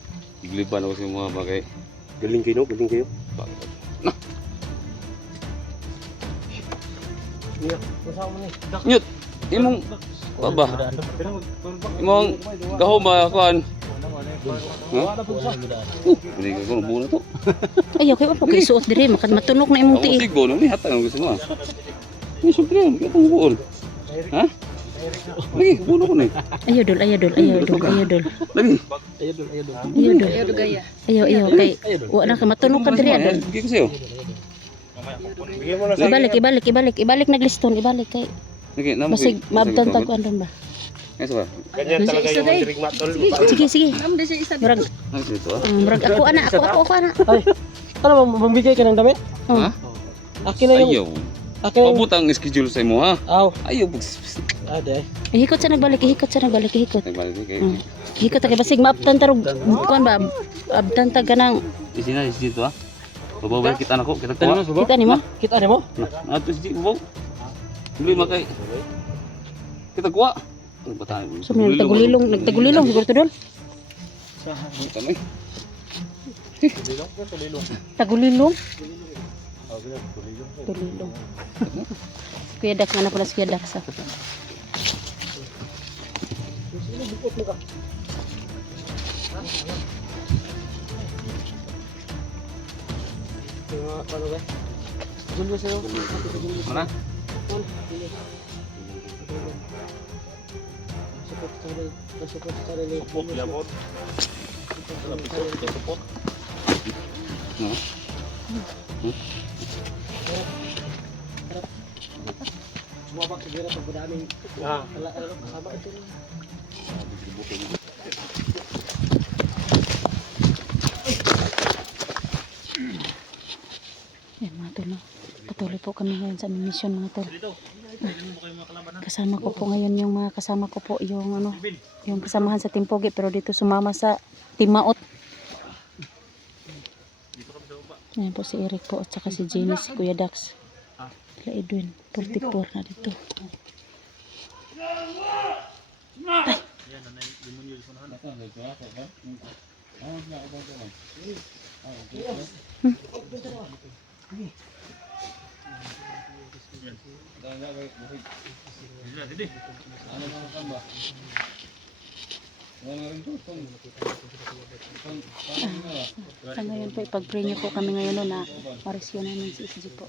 Igliban ako sa mga bagay. Galing kayo, no? Galing kayo. Nyut! Imong... Baba. Imong... Gaho ba kuan? Ha? Hindi ko kung buo na to. Ayaw kayo pa kay suot diri makan matunok na imong Ako tiil. sigo, no? Ni hatang ang gusto mo. Ni siyempre, hindi ko buon. Ha? Lagi, buo na ko na eh. Ayaw dol, ayaw dol, ayaw dol, ayaw dol. Lagi. Ayaw dol. Ayaw kay wa na ka matunok ka diri adol. Lagi ko sa'yo. Bigyan mo na sa Ibalik nagliston, ibalik kay Lagi, naman basig maabtan tag andon ba. Ay, sa ba? ganyan talaga yung mandirigma, tol. Sige. Murag Ay, ito ah. murag ako ana. Ay, ano ba, mamigay ka ng damit? Ha? Akin na yung, Ayaw. akin na yung, Pabut ang schedule sa imo ha. aw, Ayaw. aday. Ihikot sa nagbalik. Nagbalik kay. Hikot kay basig maabtan tarog kuan ba abtan tag kanang Isi na, isi dito ha. Babawal kita anak ko. Kita kuha. kita nimo. Kita ni mo? Ato si babaw. Dili makay. Kita kuha. Ano ba tayo? So nagtagulilong siguro to dol. Kami. Tagulilong. Tulilong. Kuya Dax na pala si Kuya Dax. Ano ba? Julius sa'yo. Mana? Support sa sarili. Sumabak siguro pag madaming kasama ito. Yan mga tol. No? Patuloy po kami ngayon sa aming mission mga tol. Kasama ko po ngayon yung mga kasama ko po yung ano, yung kasamahan sa Team Pogi pero dito sumama sa Team Maot. Ayan po si Eric po at saka si Jenny, si Kuya Dax. Kila Edwin, 44 na dito. Sa ngayon po, ipag-pray niyo po kami ngayon no, na marisyo namin si SG po.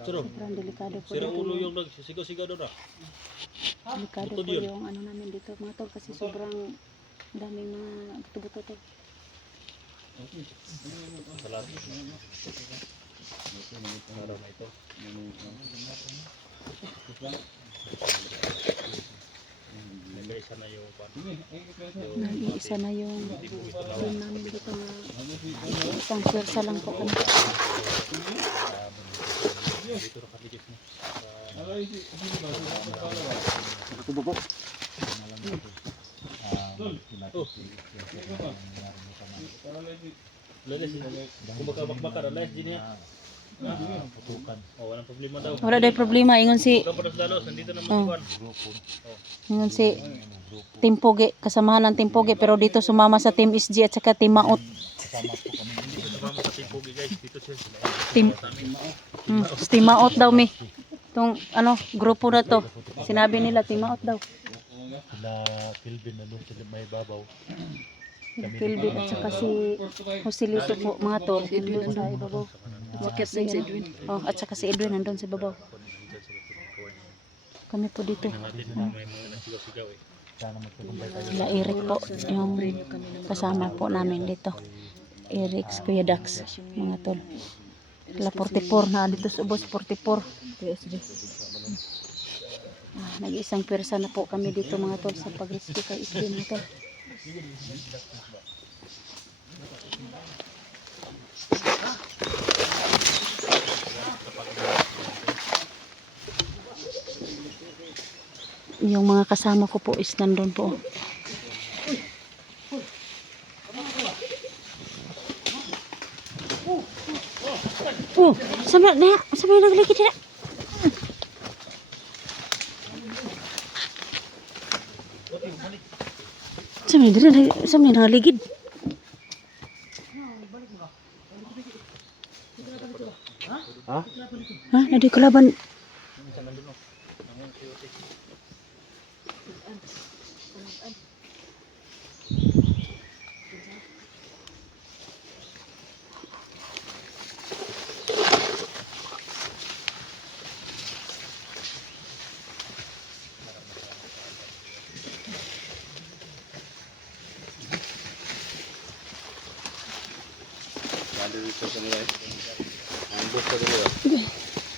Sobrang delikado po Sira dito. ulo yung nagsisigaw-sigaw doon ah. Delikado po yung ano namin dito mga tol kasi sobrang daming mga buto-buto to. Nag-iisa na yung team namin dito na isang pwersa lang po kami. Kung baka lalas din niya. Walang problema daw. Wala dahil problema, ingon si Kapag lalos, nandito na matukan. ingon si Team Pogi, kasamahan ng Team Pogi pero dito sumama sa Team SG at saka Team Maot. Sumama sa Tipogi guys, dito siya. Team Team Maot daw mi. Itong ano, grupo na to. Sinabi nila Team Maot daw. Sila Kilvin na doon sila may babaw. Philbin at saka si Joselito po mga tol. Doon sa ibabaw. Oh, at saka si Edwin nandun sa ibabaw. Kami po dito. Sila Eric po yung kasama po namin dito. Eric, Kuya Dax, mga tol. Sila 44 na dito sa ubos 44. Nag-iisang pwersa na po kami dito mga tol sa pag-rescue kay SG mga tol. Yung mga kasama ko po is nandun po. Oh, sabi nagligid na. Sabi nagligid. Ha? Nadi kalaban.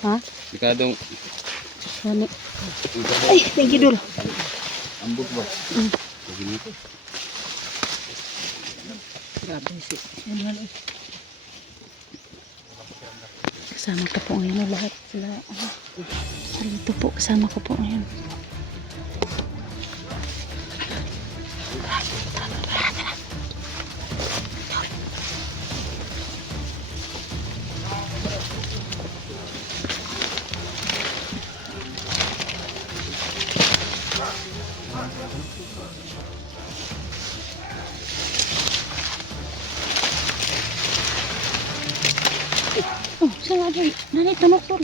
Ha? Ikadong Ano? Ay, thank you Dul. ambok ba? Begini. Kasama ko po ngayon lahat sila. Dito po kasama ko po ngayon. Oh, saan nga nanay tunok doon.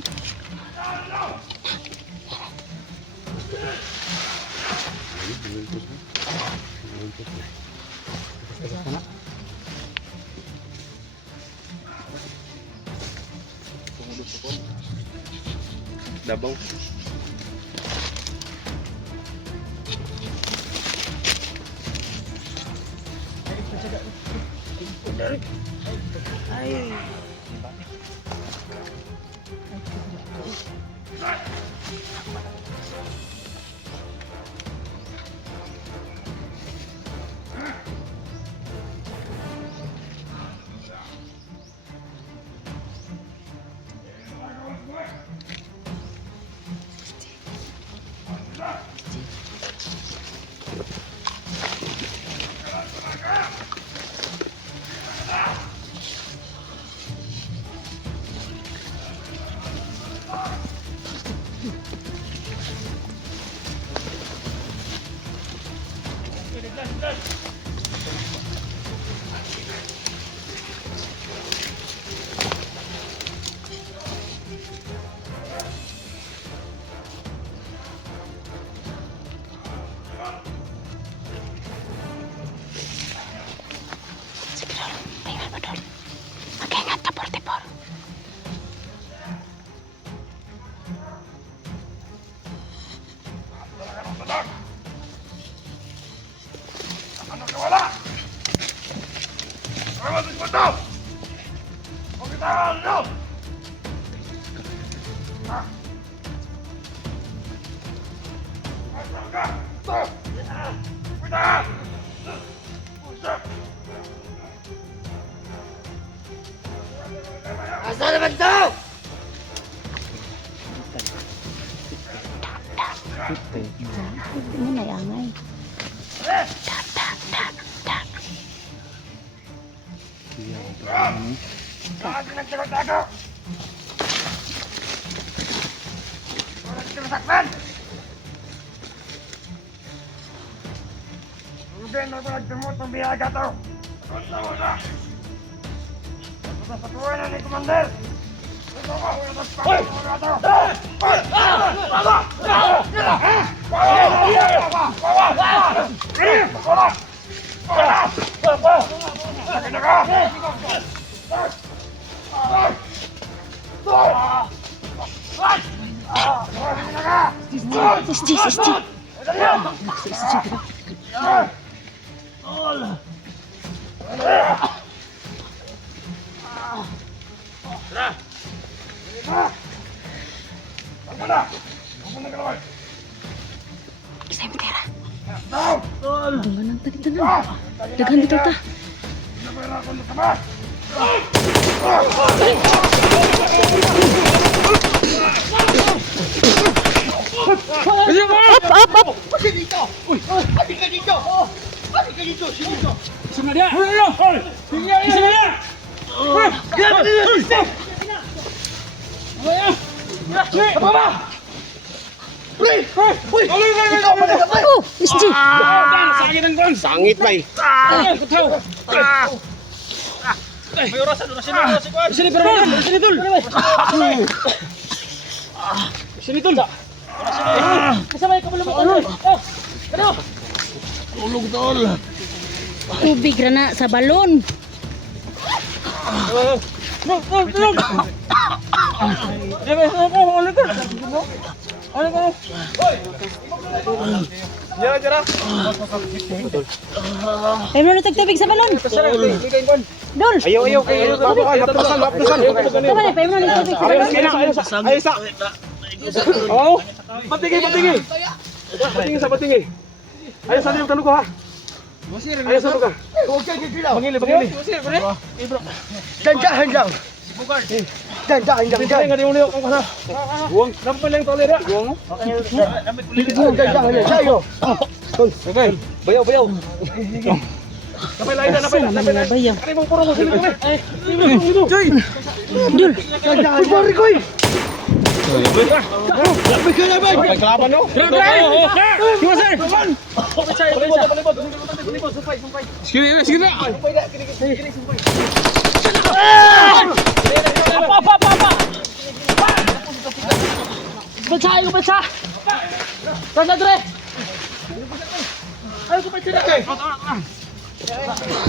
Dabaw. Sige, Dol. Tingnan mo, Dol. Mag-ingat ka, 44. Ini na yangay. Isti. Saya pera. Dengan tadi tenang. Dagan dito ta. Isti. Sangit ba eh? May orasan si Kuan. Sini pero sini Dol. Sini Dol. Kasama ka mo Dol. Ano? Tulog tol. Tubig ra na sa balon. Ay mo tubig sa balon. Dol. Ayaw kayo. Hapnasan. Tama na, paimo na tubig sa balon. Ay sa. Oh, patingin. Patingin sa patingin. Ayo sa yung tanong ko ha. Ayo sa lugar. Pangili. Jangan. Jangan. Enggak diuli kung kana. Buang. Nampal lang tole ra. Buang. Jangan. Sayo. Okay. Bayaw. Napay lain na. Bayaw. Kani mong puro mo sila ko eh. Joy. Dol. Jangan. Bari ko eh. May kaya ba? May kalaban no? Sige sir! Sige na! Baca. Baca Dre. Ayo ko pacira kay.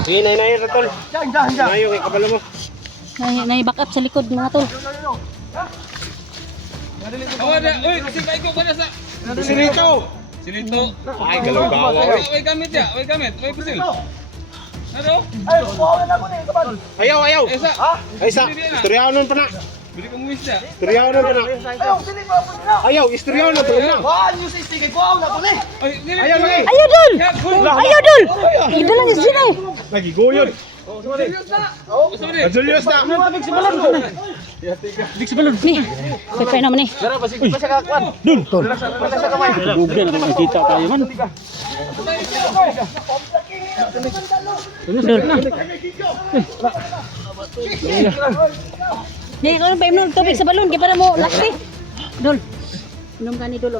Sige na tol. Jangan. Ayo kay kabalo mo. Nai-back up sa likod mga tol. Sinito. Ay galaw-gawa. Way gamit. Way pusil. Ano? Ayaw. Ay sa. Istoryanon pa na. Istoryaw na na. Ayaw, istoryaw na to. Ayaw lagi. Ayaw dul! Ayaw dul! Idalang is dyan eh. Lagi goyon. Julius na. Ni, kaya naman eh. Dul, tol. Bugyan na makikita tayo man. Dul. Ni, kung pa inom tubig sa balon, kaya para mo laksi. Dul. Inom ka ni Dul.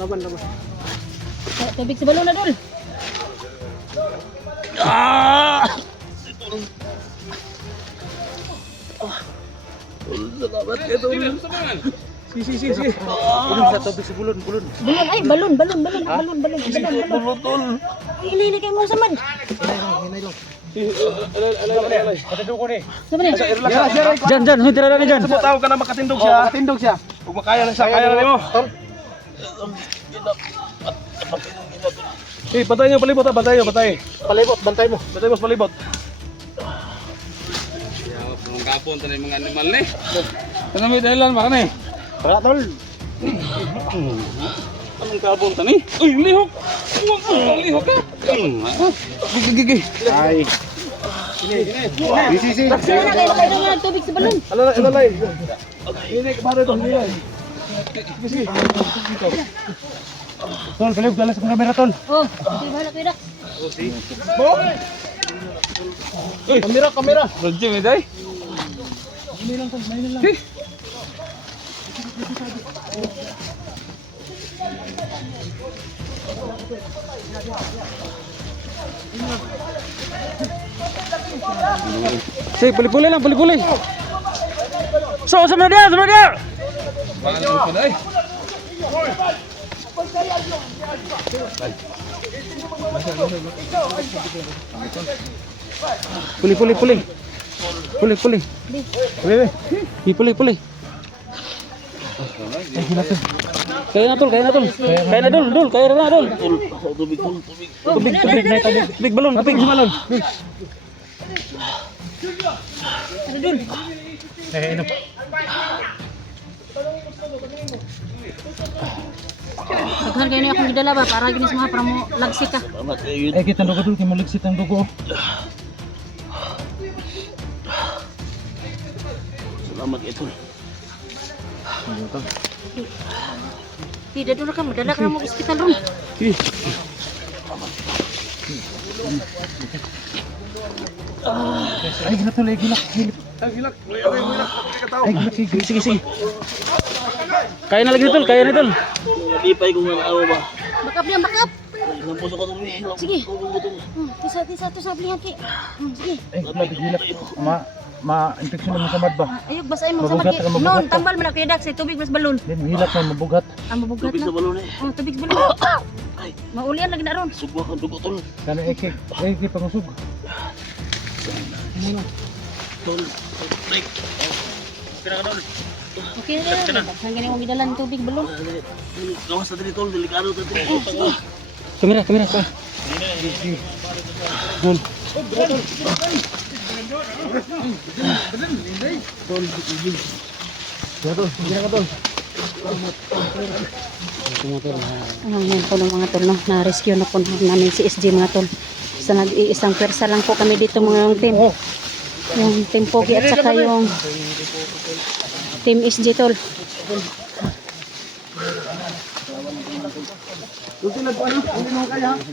Laban. Tubig sa balon na Dul. Si. Sa tubig sa bulon. Balon, ay, balon. Ini kayo mo samad. Sama ni. Jan, hoy tira na dyan. Sa tao ka na makatindog siya. Kung makaya lang siya, kaya na mo. Bantay niyo palibot ha, bantay. Palibot, bantay mo. Bantay mo sa palibot. Ang kapon tanay mga animal ni. Ano may dahilan ba kanay? Tara, tol. Anong kapon tanay? Uy, lihok. Lihok ka. Gigi. Ay. Si. Sana kayo na tubig sa balon. Alalay. Hindi, paano ito? Hindi lang. Tol, palibot dala sa kamera, tol. Oh, sige bahala kayo dak. Kamera. Radyo may day. Sige, puli-puli lang, puli-puli. Sama dia. Bakal ko day. Puli. Puli. Kaya na tol. Tubig balon. Ada Dul. Daghan kayo na akong gidala ba para ginis mga para mo lagsi ka. Eh kita dugo dul, kay maligsit ang dugo. Salamat ito. Tidak dulu kan madala ka na mo ospital ron. Ay gila tol, gilak. Sige. Kaya na lagi tol. Di pa kung ano ba. Bakap diyan, bakap. Lampuso ko itong ni. Sige. Tisa to sa blihan ki. Sige. Ay gilak. Ma-infection mo sa mad ba? Ayog basay mo sa Mabugat magi. ka, mabugat Non, ka. tambal man ako dak sa tubig mas balon. Din hilak man mabugat. Ang mabugat Tubig na. sa balon eh. Oh, tubig sa balon. Ay, Maulian lagi na ron. sugwa ka dugo tol. Kana ekik pangusog. Tol. Break. Okay na. Ang gani mo gidalan tubig balon. Gawas na dito tol, delikado to dito. Kamera pa. Dul. Yan po ng mga tol, no? Na-rescue na po namin si SG mga tol. Isang pwersa lang po kami dito mga team. Yung team Pogi at saka yung team SG tol.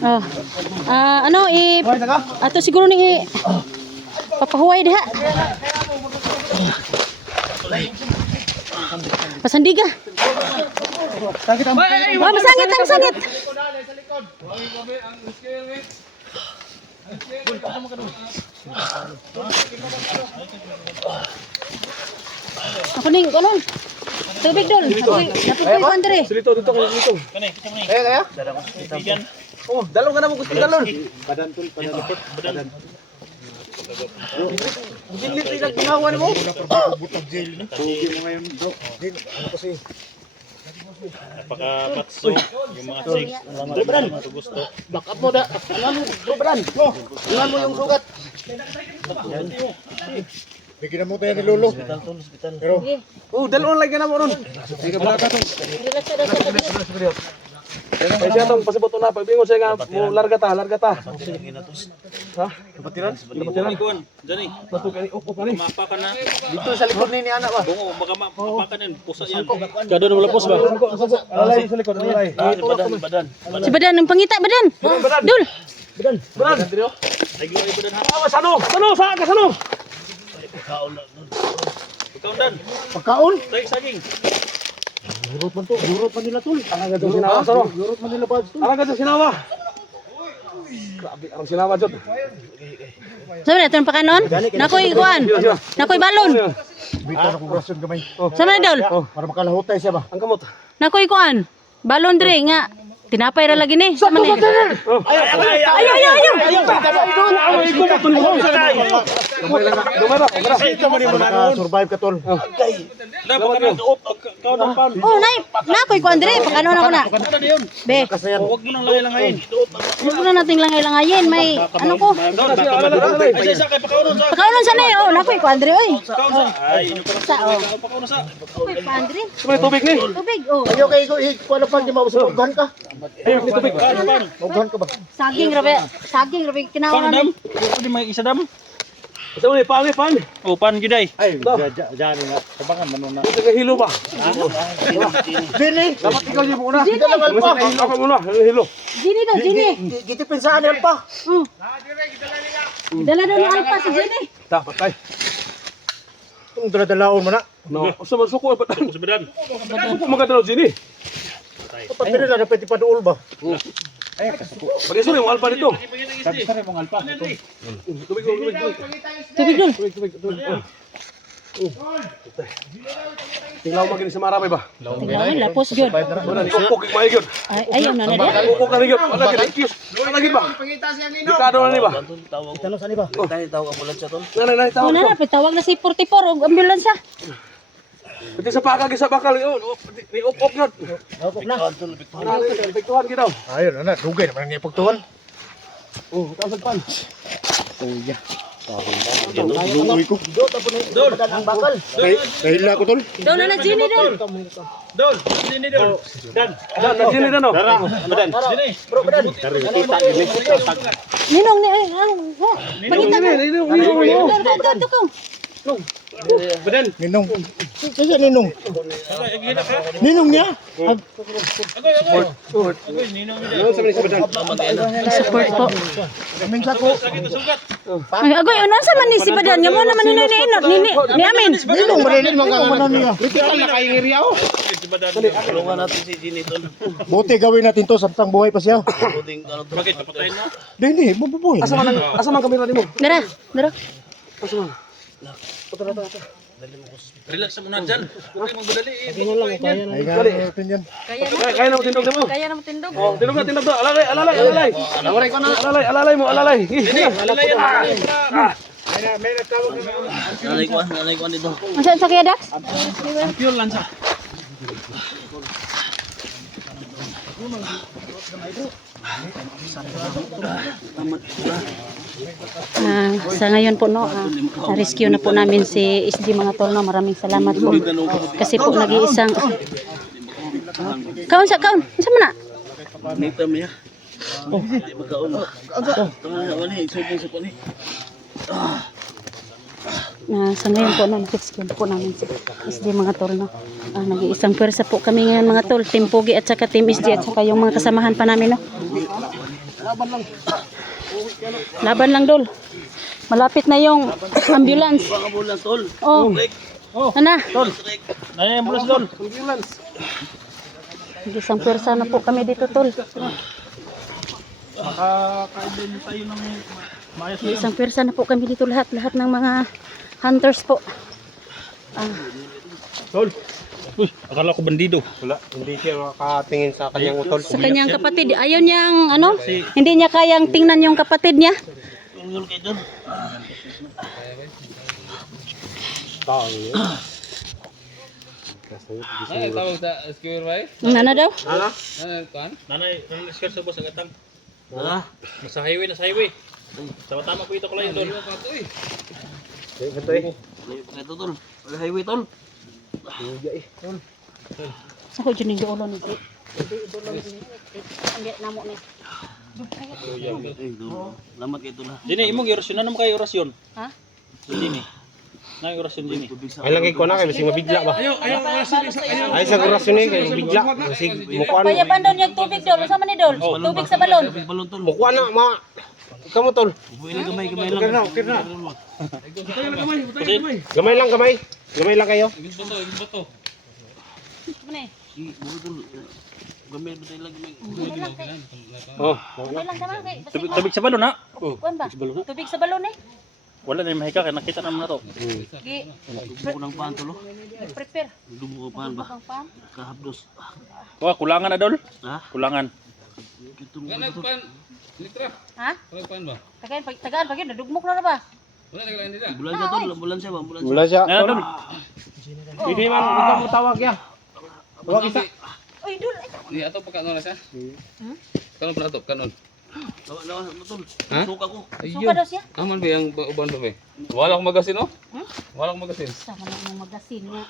Oh. Ato siguro ni papahuway diha. Pasandiga. Wah, masangit. Ako ning kanon. Tubig dol. Napupoy ko andre. Dito. Kaya? Oh, dalaw ka na mo hospital lon. Badan. Dilit rin ang ginawa mo. Napaka-patso yung mga chicks. Salamat mga gusto. Back up mo da. Angan mo, Bran. Angan mo yung sugat. Bigyan mo tayo ni Lolo. Hospital tol, hospital. Pero, dalawang lagi na mo ron. Ay siya tong pasabot na pagbingon siya nga mo larga ta. Sige na tos. Ha? Napatiran? Ikuan, Johnny. Napukani upo kani. Mapakan na. Dito sa likod ni anak ba? Bungo, baka mapakan yan. Pusa yan. Kado na malapos ba? Alay sa likod, alay. Badan. Si Badan, ang pangita, Badan. Dul. Bedan. Nagluwa iba dan ha. Awas sano? Saan ka sano? Kaon na. Pagkaon dan. Pagkaon? Saging. Durot man nila tol. Alaga daw sinawa sano? Durot man nila buds tol. Alaga daw sinawa. Grabe ang sinawa jud. Sama na, itong pakanon? Nakoy, kuan. Nakoy balon. Bita na kong rason gamay. Sama na, Dol. Para makalahutay siya ba? Ang kamot. Nakoy, kuan. Balon dire nga. Tinapay ra lagi ni. Sama ni. Survive ka tol. Dapat ka kaon ng pan. Oh, nay. Nakoy, kuan dire. Pakanon ako na. Be, Huwag mo nang langay-langayin. huwag na nating langay-langayin. May, ano ko. Ay, isa kay pakaon sa. Pakanon sa na oh. Nakoy, kuan dire, oy. Kaon sa. Ay, ino pa Sa, oh. pakaon sa. Nakoy, kuan dire. May tubig ni. Tubig, oh. Ayaw kay ko ano pa di mausugan ka. Ayaw ni tubig. Pan. Maugan ka ba? Saging, rabe. Saging, rabe. Pan Kinawa dam. na. Pwede may isa dam. Ito ni pan. O pan giday. Ay, diyan nga. Sabangan man na. Ito hilo ba? Dili. Dapat ikaw yung muna. Dito lang alpa. Ako muna, hilo. Gini daw, Gini. Giti pinsaan alpa. Dala daw ng alpa si Gini. Dapat ay. Kung dala-dalaon mo na. No. Sa suko pa. Subadan. Suko magadalaw sini. Dapat dili na dapat ipaduol ba? Ay, kasuko. Pag-isuri mo alpa dito. Sabi sa rin mong alpa. Tubig. Tubig dun. Tinglaw magini sa marami ba? Tingnan, lapos yun. Wala ni kupok may gyud. Ayaw na na diya. Kupok na gyud. Wala gyud excuse. Wala gyud ba? Dikado na ni ba? Tawag. Tanong sa ba? Tayo tawag ambulansya tol. Nanay tawag. Una na, pitawag na si 44 og ambulansya. Pati sa pakag sa bakal yun. Ni up gyud. Kaon tol, bituhan. Pagtuhan gid daw. Ayun ana, dugay naman ni pagtuhan. Oh, taas pan. Uy ko. Dahil ako tol. Doon na Gini doon. Dol, sini dol. Dan. Dan, sini dan oh. Badan. Sini. Ninong ni ay ang pangita ko. Badan. Ninong. Sige Ninong. Ninong niya. Agoy, ninong ni. Support po. Kaming sako. Ay agoy unon sa man ni si Badan nga mo naman ni amin. Ninong marilin mga niya. Kritikal na kay iriyaw. Tulungan natin si Ginny tol. Buti gawin natin to samtang buhay pa siya. Buting ano tol. Bakit papatayin na? Dili, mabubuhay. Asa man kamera nimo? Dara. Asa man? Relax sa muna dyan. Huwag kayong magmadali. Ay gali, opinion. Kaya na mo tindog nimo. Kaya na mo tindog. Oh, tindog na. Alalay. Alalay ko na. Alalay mo. Nanay ko dito. Unsa sa kaya Dax? Pure lansa. Sa ngayon po no, na-rescue na po namin si SG mga tol no. Maraming salamat po. Kasi po nag-iisang kaon. Unsa man na? Nita mo ya. Oh, magkaon. Tama wali, isupong sa pali. Sa ngayon po no, na-rescue po namin si SG mga tol no. Nag-iisang pwersa po kami ngayon mga tol. Team Pogi at saka Team SG at saka yung mga kasamahan pa namin no. Laban lang dol. Malapit na yung ambulance. Baka ambulans tol. Oh. Ana. Dol. Naya yung bulas dol. Isang pwersa na po kami dito tol. Makakaibin tayo ng maayos na Isang pwersa na po kami dito lahat ng mga hunters po. Dol. Uy, akala ko bandido. Wala, hindi siya makatingin sa kanyang utol. Sa kanyang kapatid, ayaw niyang ano? Hindi niya kayang tingnan yung kapatid niya. Yung kay Don. Ano daw? Nanay, skirt sa boss, agatang. Ah, Nasa highway. Sama-tama po ito kalayo doon. Ito eh. Ito tol. Highway tol. Ako dyan yung ulo ni Bri. Hindi, namo ni. Lamat kayo tol ha. Dini, imong orasyon. Ano mo kayo orasyon? Ha? Dini. Na yung orasyon dini. Ay lang ko na kay bising mabigla ba. Ay sa orasyon ni kay bigla. Bising mukha na. Payapan doon yung tubig doon. Sama ni Dol. Tubig sa balon. Balon tol. Mukha na ma. Kamu tol. Buhay lang gamay lang. Gamay lang gamay. Gamay lang kayo. Ano eh? Buhay tol. Gamay ba tayo lang gamay. Oh. Ano lang tama kay. Tubig sa balon ha? Kuan ba? Tubig sa balon eh. Wala na yung mahika kaya nakita naman na to. Gi. Dugo ko ng paan tol. Prepare. Dugo ko paan ba? Ang pan. Kahapdos. Wah, kulangan na dol. Ha? Kulangan. Ha? Tagaan pag yun. Nadugmok na ba? Ambulansya tol. Ambulansya ba? Ambulansya. Wala siya. Ano dol? Hindi man ikaw mo tawag ya. Tawag isa. Uy, Dol. Ni ato pa kanon sa. Kanon pa ato kanon. Lawas tol. Suka ko. Suka daw siya. Aman ba yang uban ba? Wala akong magasin oh. Wala akong magasin. Sama na yung magasin niya.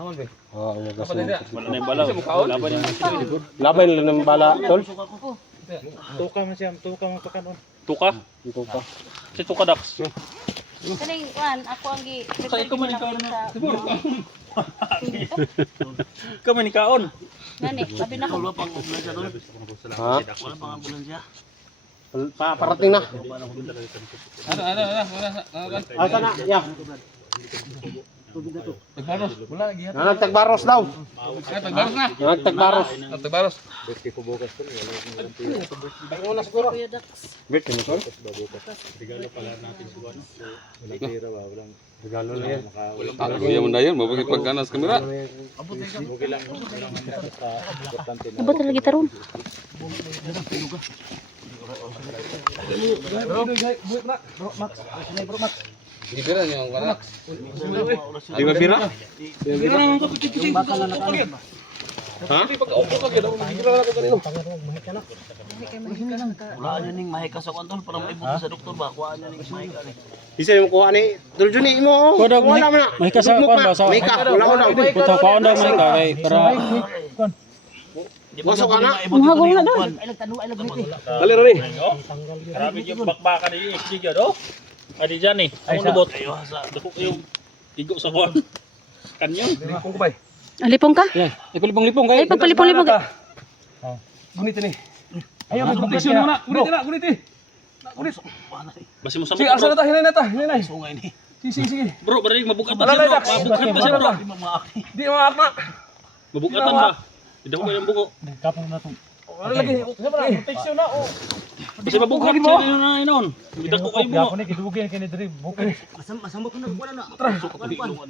Aman ba? Ah, Apa dia? Wala na yung balaw. Laban yung Laban lang ng bala tol. Tuka man siya, tuka man pa kanon. tuka. Tuka. Si tuka dax. Kaning kuan ako ang gi. Sa ito man ikaw sa Kami ni kaon. Gani, sabi na ko. Wala pang ambulansya tol. Ha? Wala pang ambulansya. Parating na. Ano? Asa na? Ya. Tagbaros. Wala lagi. Nagtagbaros daw. Tagbaros na. Nagtagbaros. Tagbaros. Birthday ko bukas tol. Ano na siguro? Birthday mo tol? Regalo pala natin si Juan. Walang pera ba? Walang Regalo na yan. Kuya mo na yan, mabagi pagkanas kamera. okay lang. Walang basta importante na. Iba talaga taron. Ibira niyo ang wala. Di ba bira? Ha? Wala nyo ning mahika sa kwan tol. Para maibog sa doktor ba? Kuhaan nyo ning mahika ni. Isa yung kuha ni Duljuni mo. Wala mo na. Mahika sa Dugmok kuwan na. ba? Sa Mahika. Wala mo daw. Putang kaon daw mahika kay para Wasok ka na. Mahagong na daw. Dali rin. Grabe yung bakbakan ni XG do. Adi dyan eh. Ang lubot. Dako yung igo sa kuwan. Kanyon. Kung kubay. Alipong ka? Ipalipong-lipong Ay, kay. pagpalipong-lipong ka. Gunit ni. Ayaw, protection mo na. Gunit na, gunit eh. Gunit. Basi mo sa Sige, asa na ta, hinay na ta, hinay. Sungay ni. Sige. Bro, balik mabukatan Wala siya na, bro. Dax. Mabukatan pa siya bro. Di maakma. Mabukatan ba? Hindi ko yung buko. Ano lagi? Protection na, oh. Basi mabukatan siya rin na inon. Hindi ko kayo buko.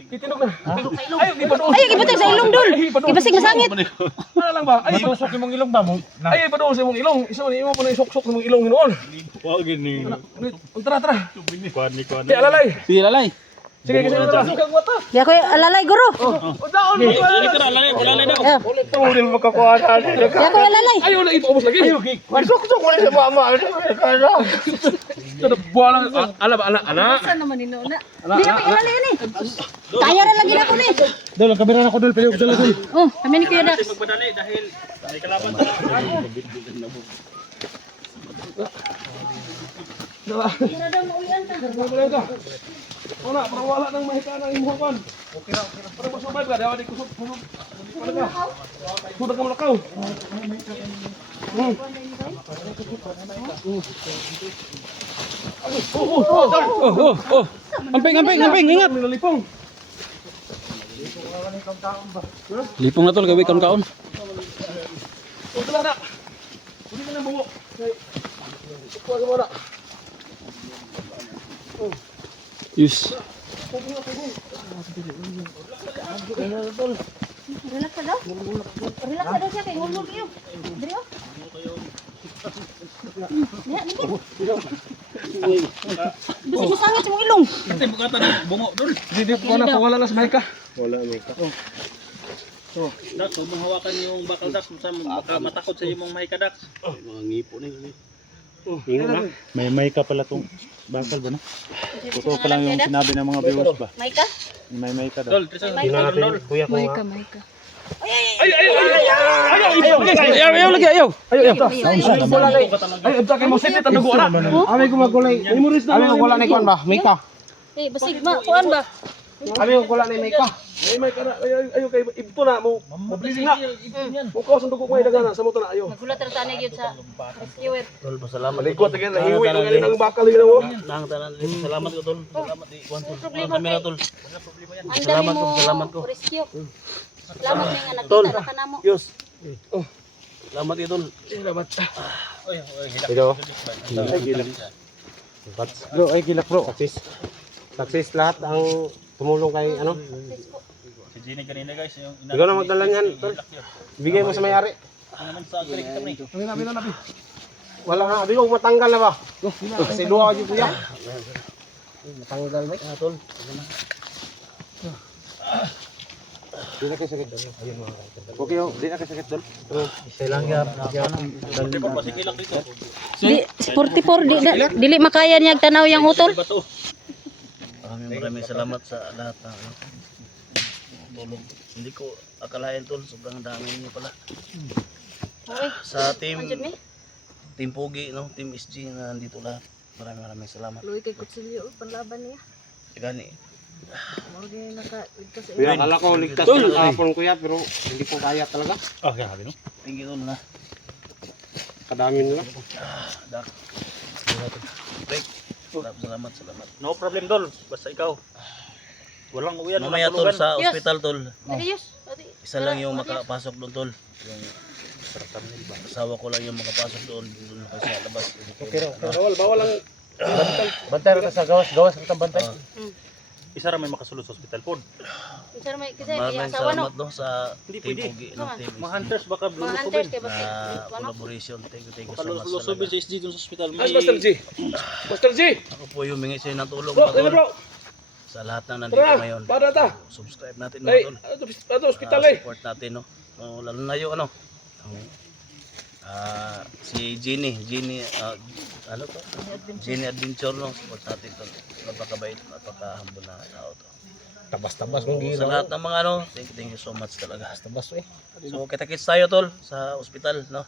Itinog na. Ayaw, di pa doon. Ay, gibutang sa ilong Dol. Gibasig masangit. Ano lang ba? Ay, tusok yung ilong ba mo? Ay, pa doon sa mong ilong. Isa mo po na isok-sok ng ilong noon. Wow, gini. Tara. Kuan ni kuan. Di alalay. Sige, lalay. Sige, kasi na tara. Sukang mata. Di ako alalay, guro. O daon. Dali ka na, lalay daw. Di mo makakuha na. Di ako alalay. Ayaw na ipaubos lagi. Ayaw, sok-sok ko sa mama. Buwalang, ala. Saan naman ino na? Di ako alalay ni. Kaya na lagi na ko ni. Dol, ang kamera na ko dol, pero dol. Oh, kami ni Kuya Dax. Magmadali dahil may kalaban sa Tira daw maulian ta. Wala, para wala nang mahika ng imuhapan. Okay na. Para masurvive ka, dawa di kusog. Sudah ka malakaw. Amping, ingat. Nalipong. Lipong na tol, gawin kaon. Wala na. Hindi mo na buwo. Kuha ka muna. Yes. Relax ka daw. Relax ka daw siya kay ngulog iyo. Diri oh. Ya, ni. Bisig masangit yung ilong. Ate, bukatan ng bungo dol. Hindi ko na wala na sa mahika. Dax, huwag mong hawakan yung bakal dax. Baka matakot sa imong mahika dax. Mga ngipo ni. Ingon na. May ka pala tong bakal ba no? Totoo pa lang yung sinabi ng mga viewers ba? May ka? May ka daw. Dol, trisa. Tingnan natin, kuya, kung May ka, may ka. Ayaw lagi, ayaw. Ay, abta kay mo sipit ang dugo na. Amay ko magkulay. Memories na. Amay ko kulay ni kon ba? Mika. Eh, basig ma, kuan ba? Amay ko kulay ni Mika. Ay, may kana. Ayaw kay ibto na mo. Mabilis na. Mo ko sa dugo ko ay dagana sa moto na ayo. Nagulat ra tani gyud sa rescuer. Tol, pasalamat. Malikot again na hiwi ang bakal gina mo. Nang tanan, salamat ko tol. Salamat di kwan tol. Problema Kami na tol. Salamat ko, salamat ko. Rescue. Salamat may nga Tol. nakita ra kanamo. Yus. Salamat di tol. Salamat. Oy, hilak. Ito. Ay, gilak. Bro, ay gilak bro. Success lahat ang tumulong kay ano. Si Jenny kanina guys, yung Ikaw na magdala niyan, tol. Bigay mo sa may-ari. naman sa agri kami. Wala nga, abi ko matanggal na ba? Kasi luwa ko kuya. Matanggal ba? Tol. Di na kayo sakit doon. Ayun mga kaibigan. Okay, oh, di na kayo sakit doon. Isa lang yan. Hindi pa pasikilak dito. Di 44 dili makaya niya tanaw yang utol. Bato. Maraming salamat sa lahat ng tulong. Hindi ko akalain tol, sobrang dami niyo pala. Sa team Pogi, no? Team SG na nandito lahat. Maraming salamat. Luwi kay kutsilyo panlaban niya. Gani. Morgue naka-ligtas sa Kuya, akala ko ligtas ng hapon kuya, pero hindi ko kaya talaga. Ah, kaya sabi no. Thank you tol na. Kadami nila. Dak. Break. Salamat. No problem dol, basta ikaw. Walang uyan, Mamaya tol sa ospital tol. Serious? Isa lang yung makapasok doon tol. Yung asawa ko lang yung makapasok doon kasi sa labas. Okay raw. Bawal lang. Bantay ra sa gawas ka bantay. Isa ra may makasulod sa ospital pod. Sir may kasi Maraming asawa no. salamat no sa Hindi Team pwede. Pogi, no? Team Mga hunters baka Mga hunters lulubin. kay bakit na ano? collaboration. Thank you so much. Lusobin talaga. sa SG dun sa ospital. As Master G. Master G. Ako po yung mingi sa'yo ng tulong Bro, mga tol. bro. Sa lahat na nandito Tara, ngayon. para ta. Subscribe natin Ay, mga tol. ato ospital eh. Support natin no. Lalo na yung ano. Si Jenny, ano to? Jenny Adventure no. Support natin to. Napakabait, napaka-humble na tao to. Tabas-tabas mong Sa ginawa. lahat ng mga ano, thank you so much talaga. Tabas eh. So kita-kits tayo tol sa ospital no.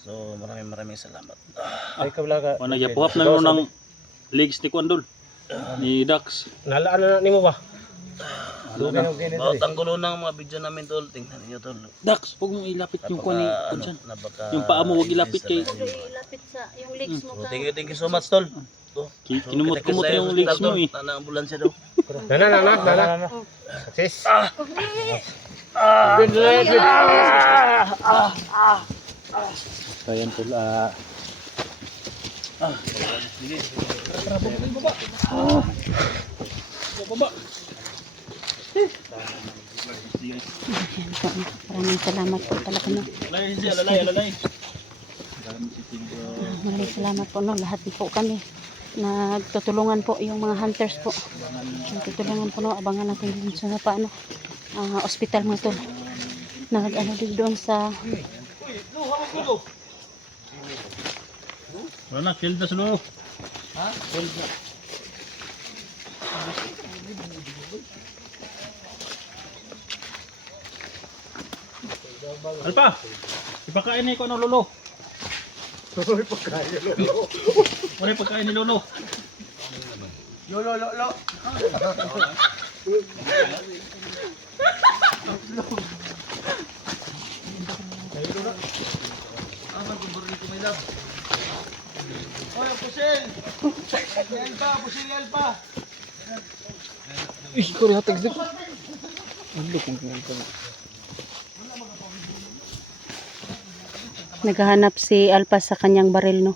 So maraming salamat. Ay kablaga. Wala yapuhap na mo ng legs ni Kwandol. Ni Dax. Nalaan na nimo ba? Dugay ng ganito. Bawat ang gulo ng mga video namin tol, tingnan niyo tol. Dax, huwag mong ilapit yung kuha ni Ano, Kunsan. napaka Yung paa mo, huwag ilapit kay- Ilapit sa yung legs mo So, ka. thank you so much tol. So, Kinumot-kumot kita-kits tayo yung sa legs ospital, mo eh. tol. Na ambulansya daw. Nana. Success. So yan tol, Ayan po. Maraming salamat po talaga no. Alalay. Maraming salamat po no. Lahat po kami nagtutulungan po yung mga hunters po. Nagtutulungan po no. Abangan natin dun sa paano ospital mga to. Nag-ano din doon sa Wala na, killed na sa loob. Alpa, ipakain ni ko ano lolo. Wala pagkain ni lolo. naghahanap si Alpa sa kanyang baril no.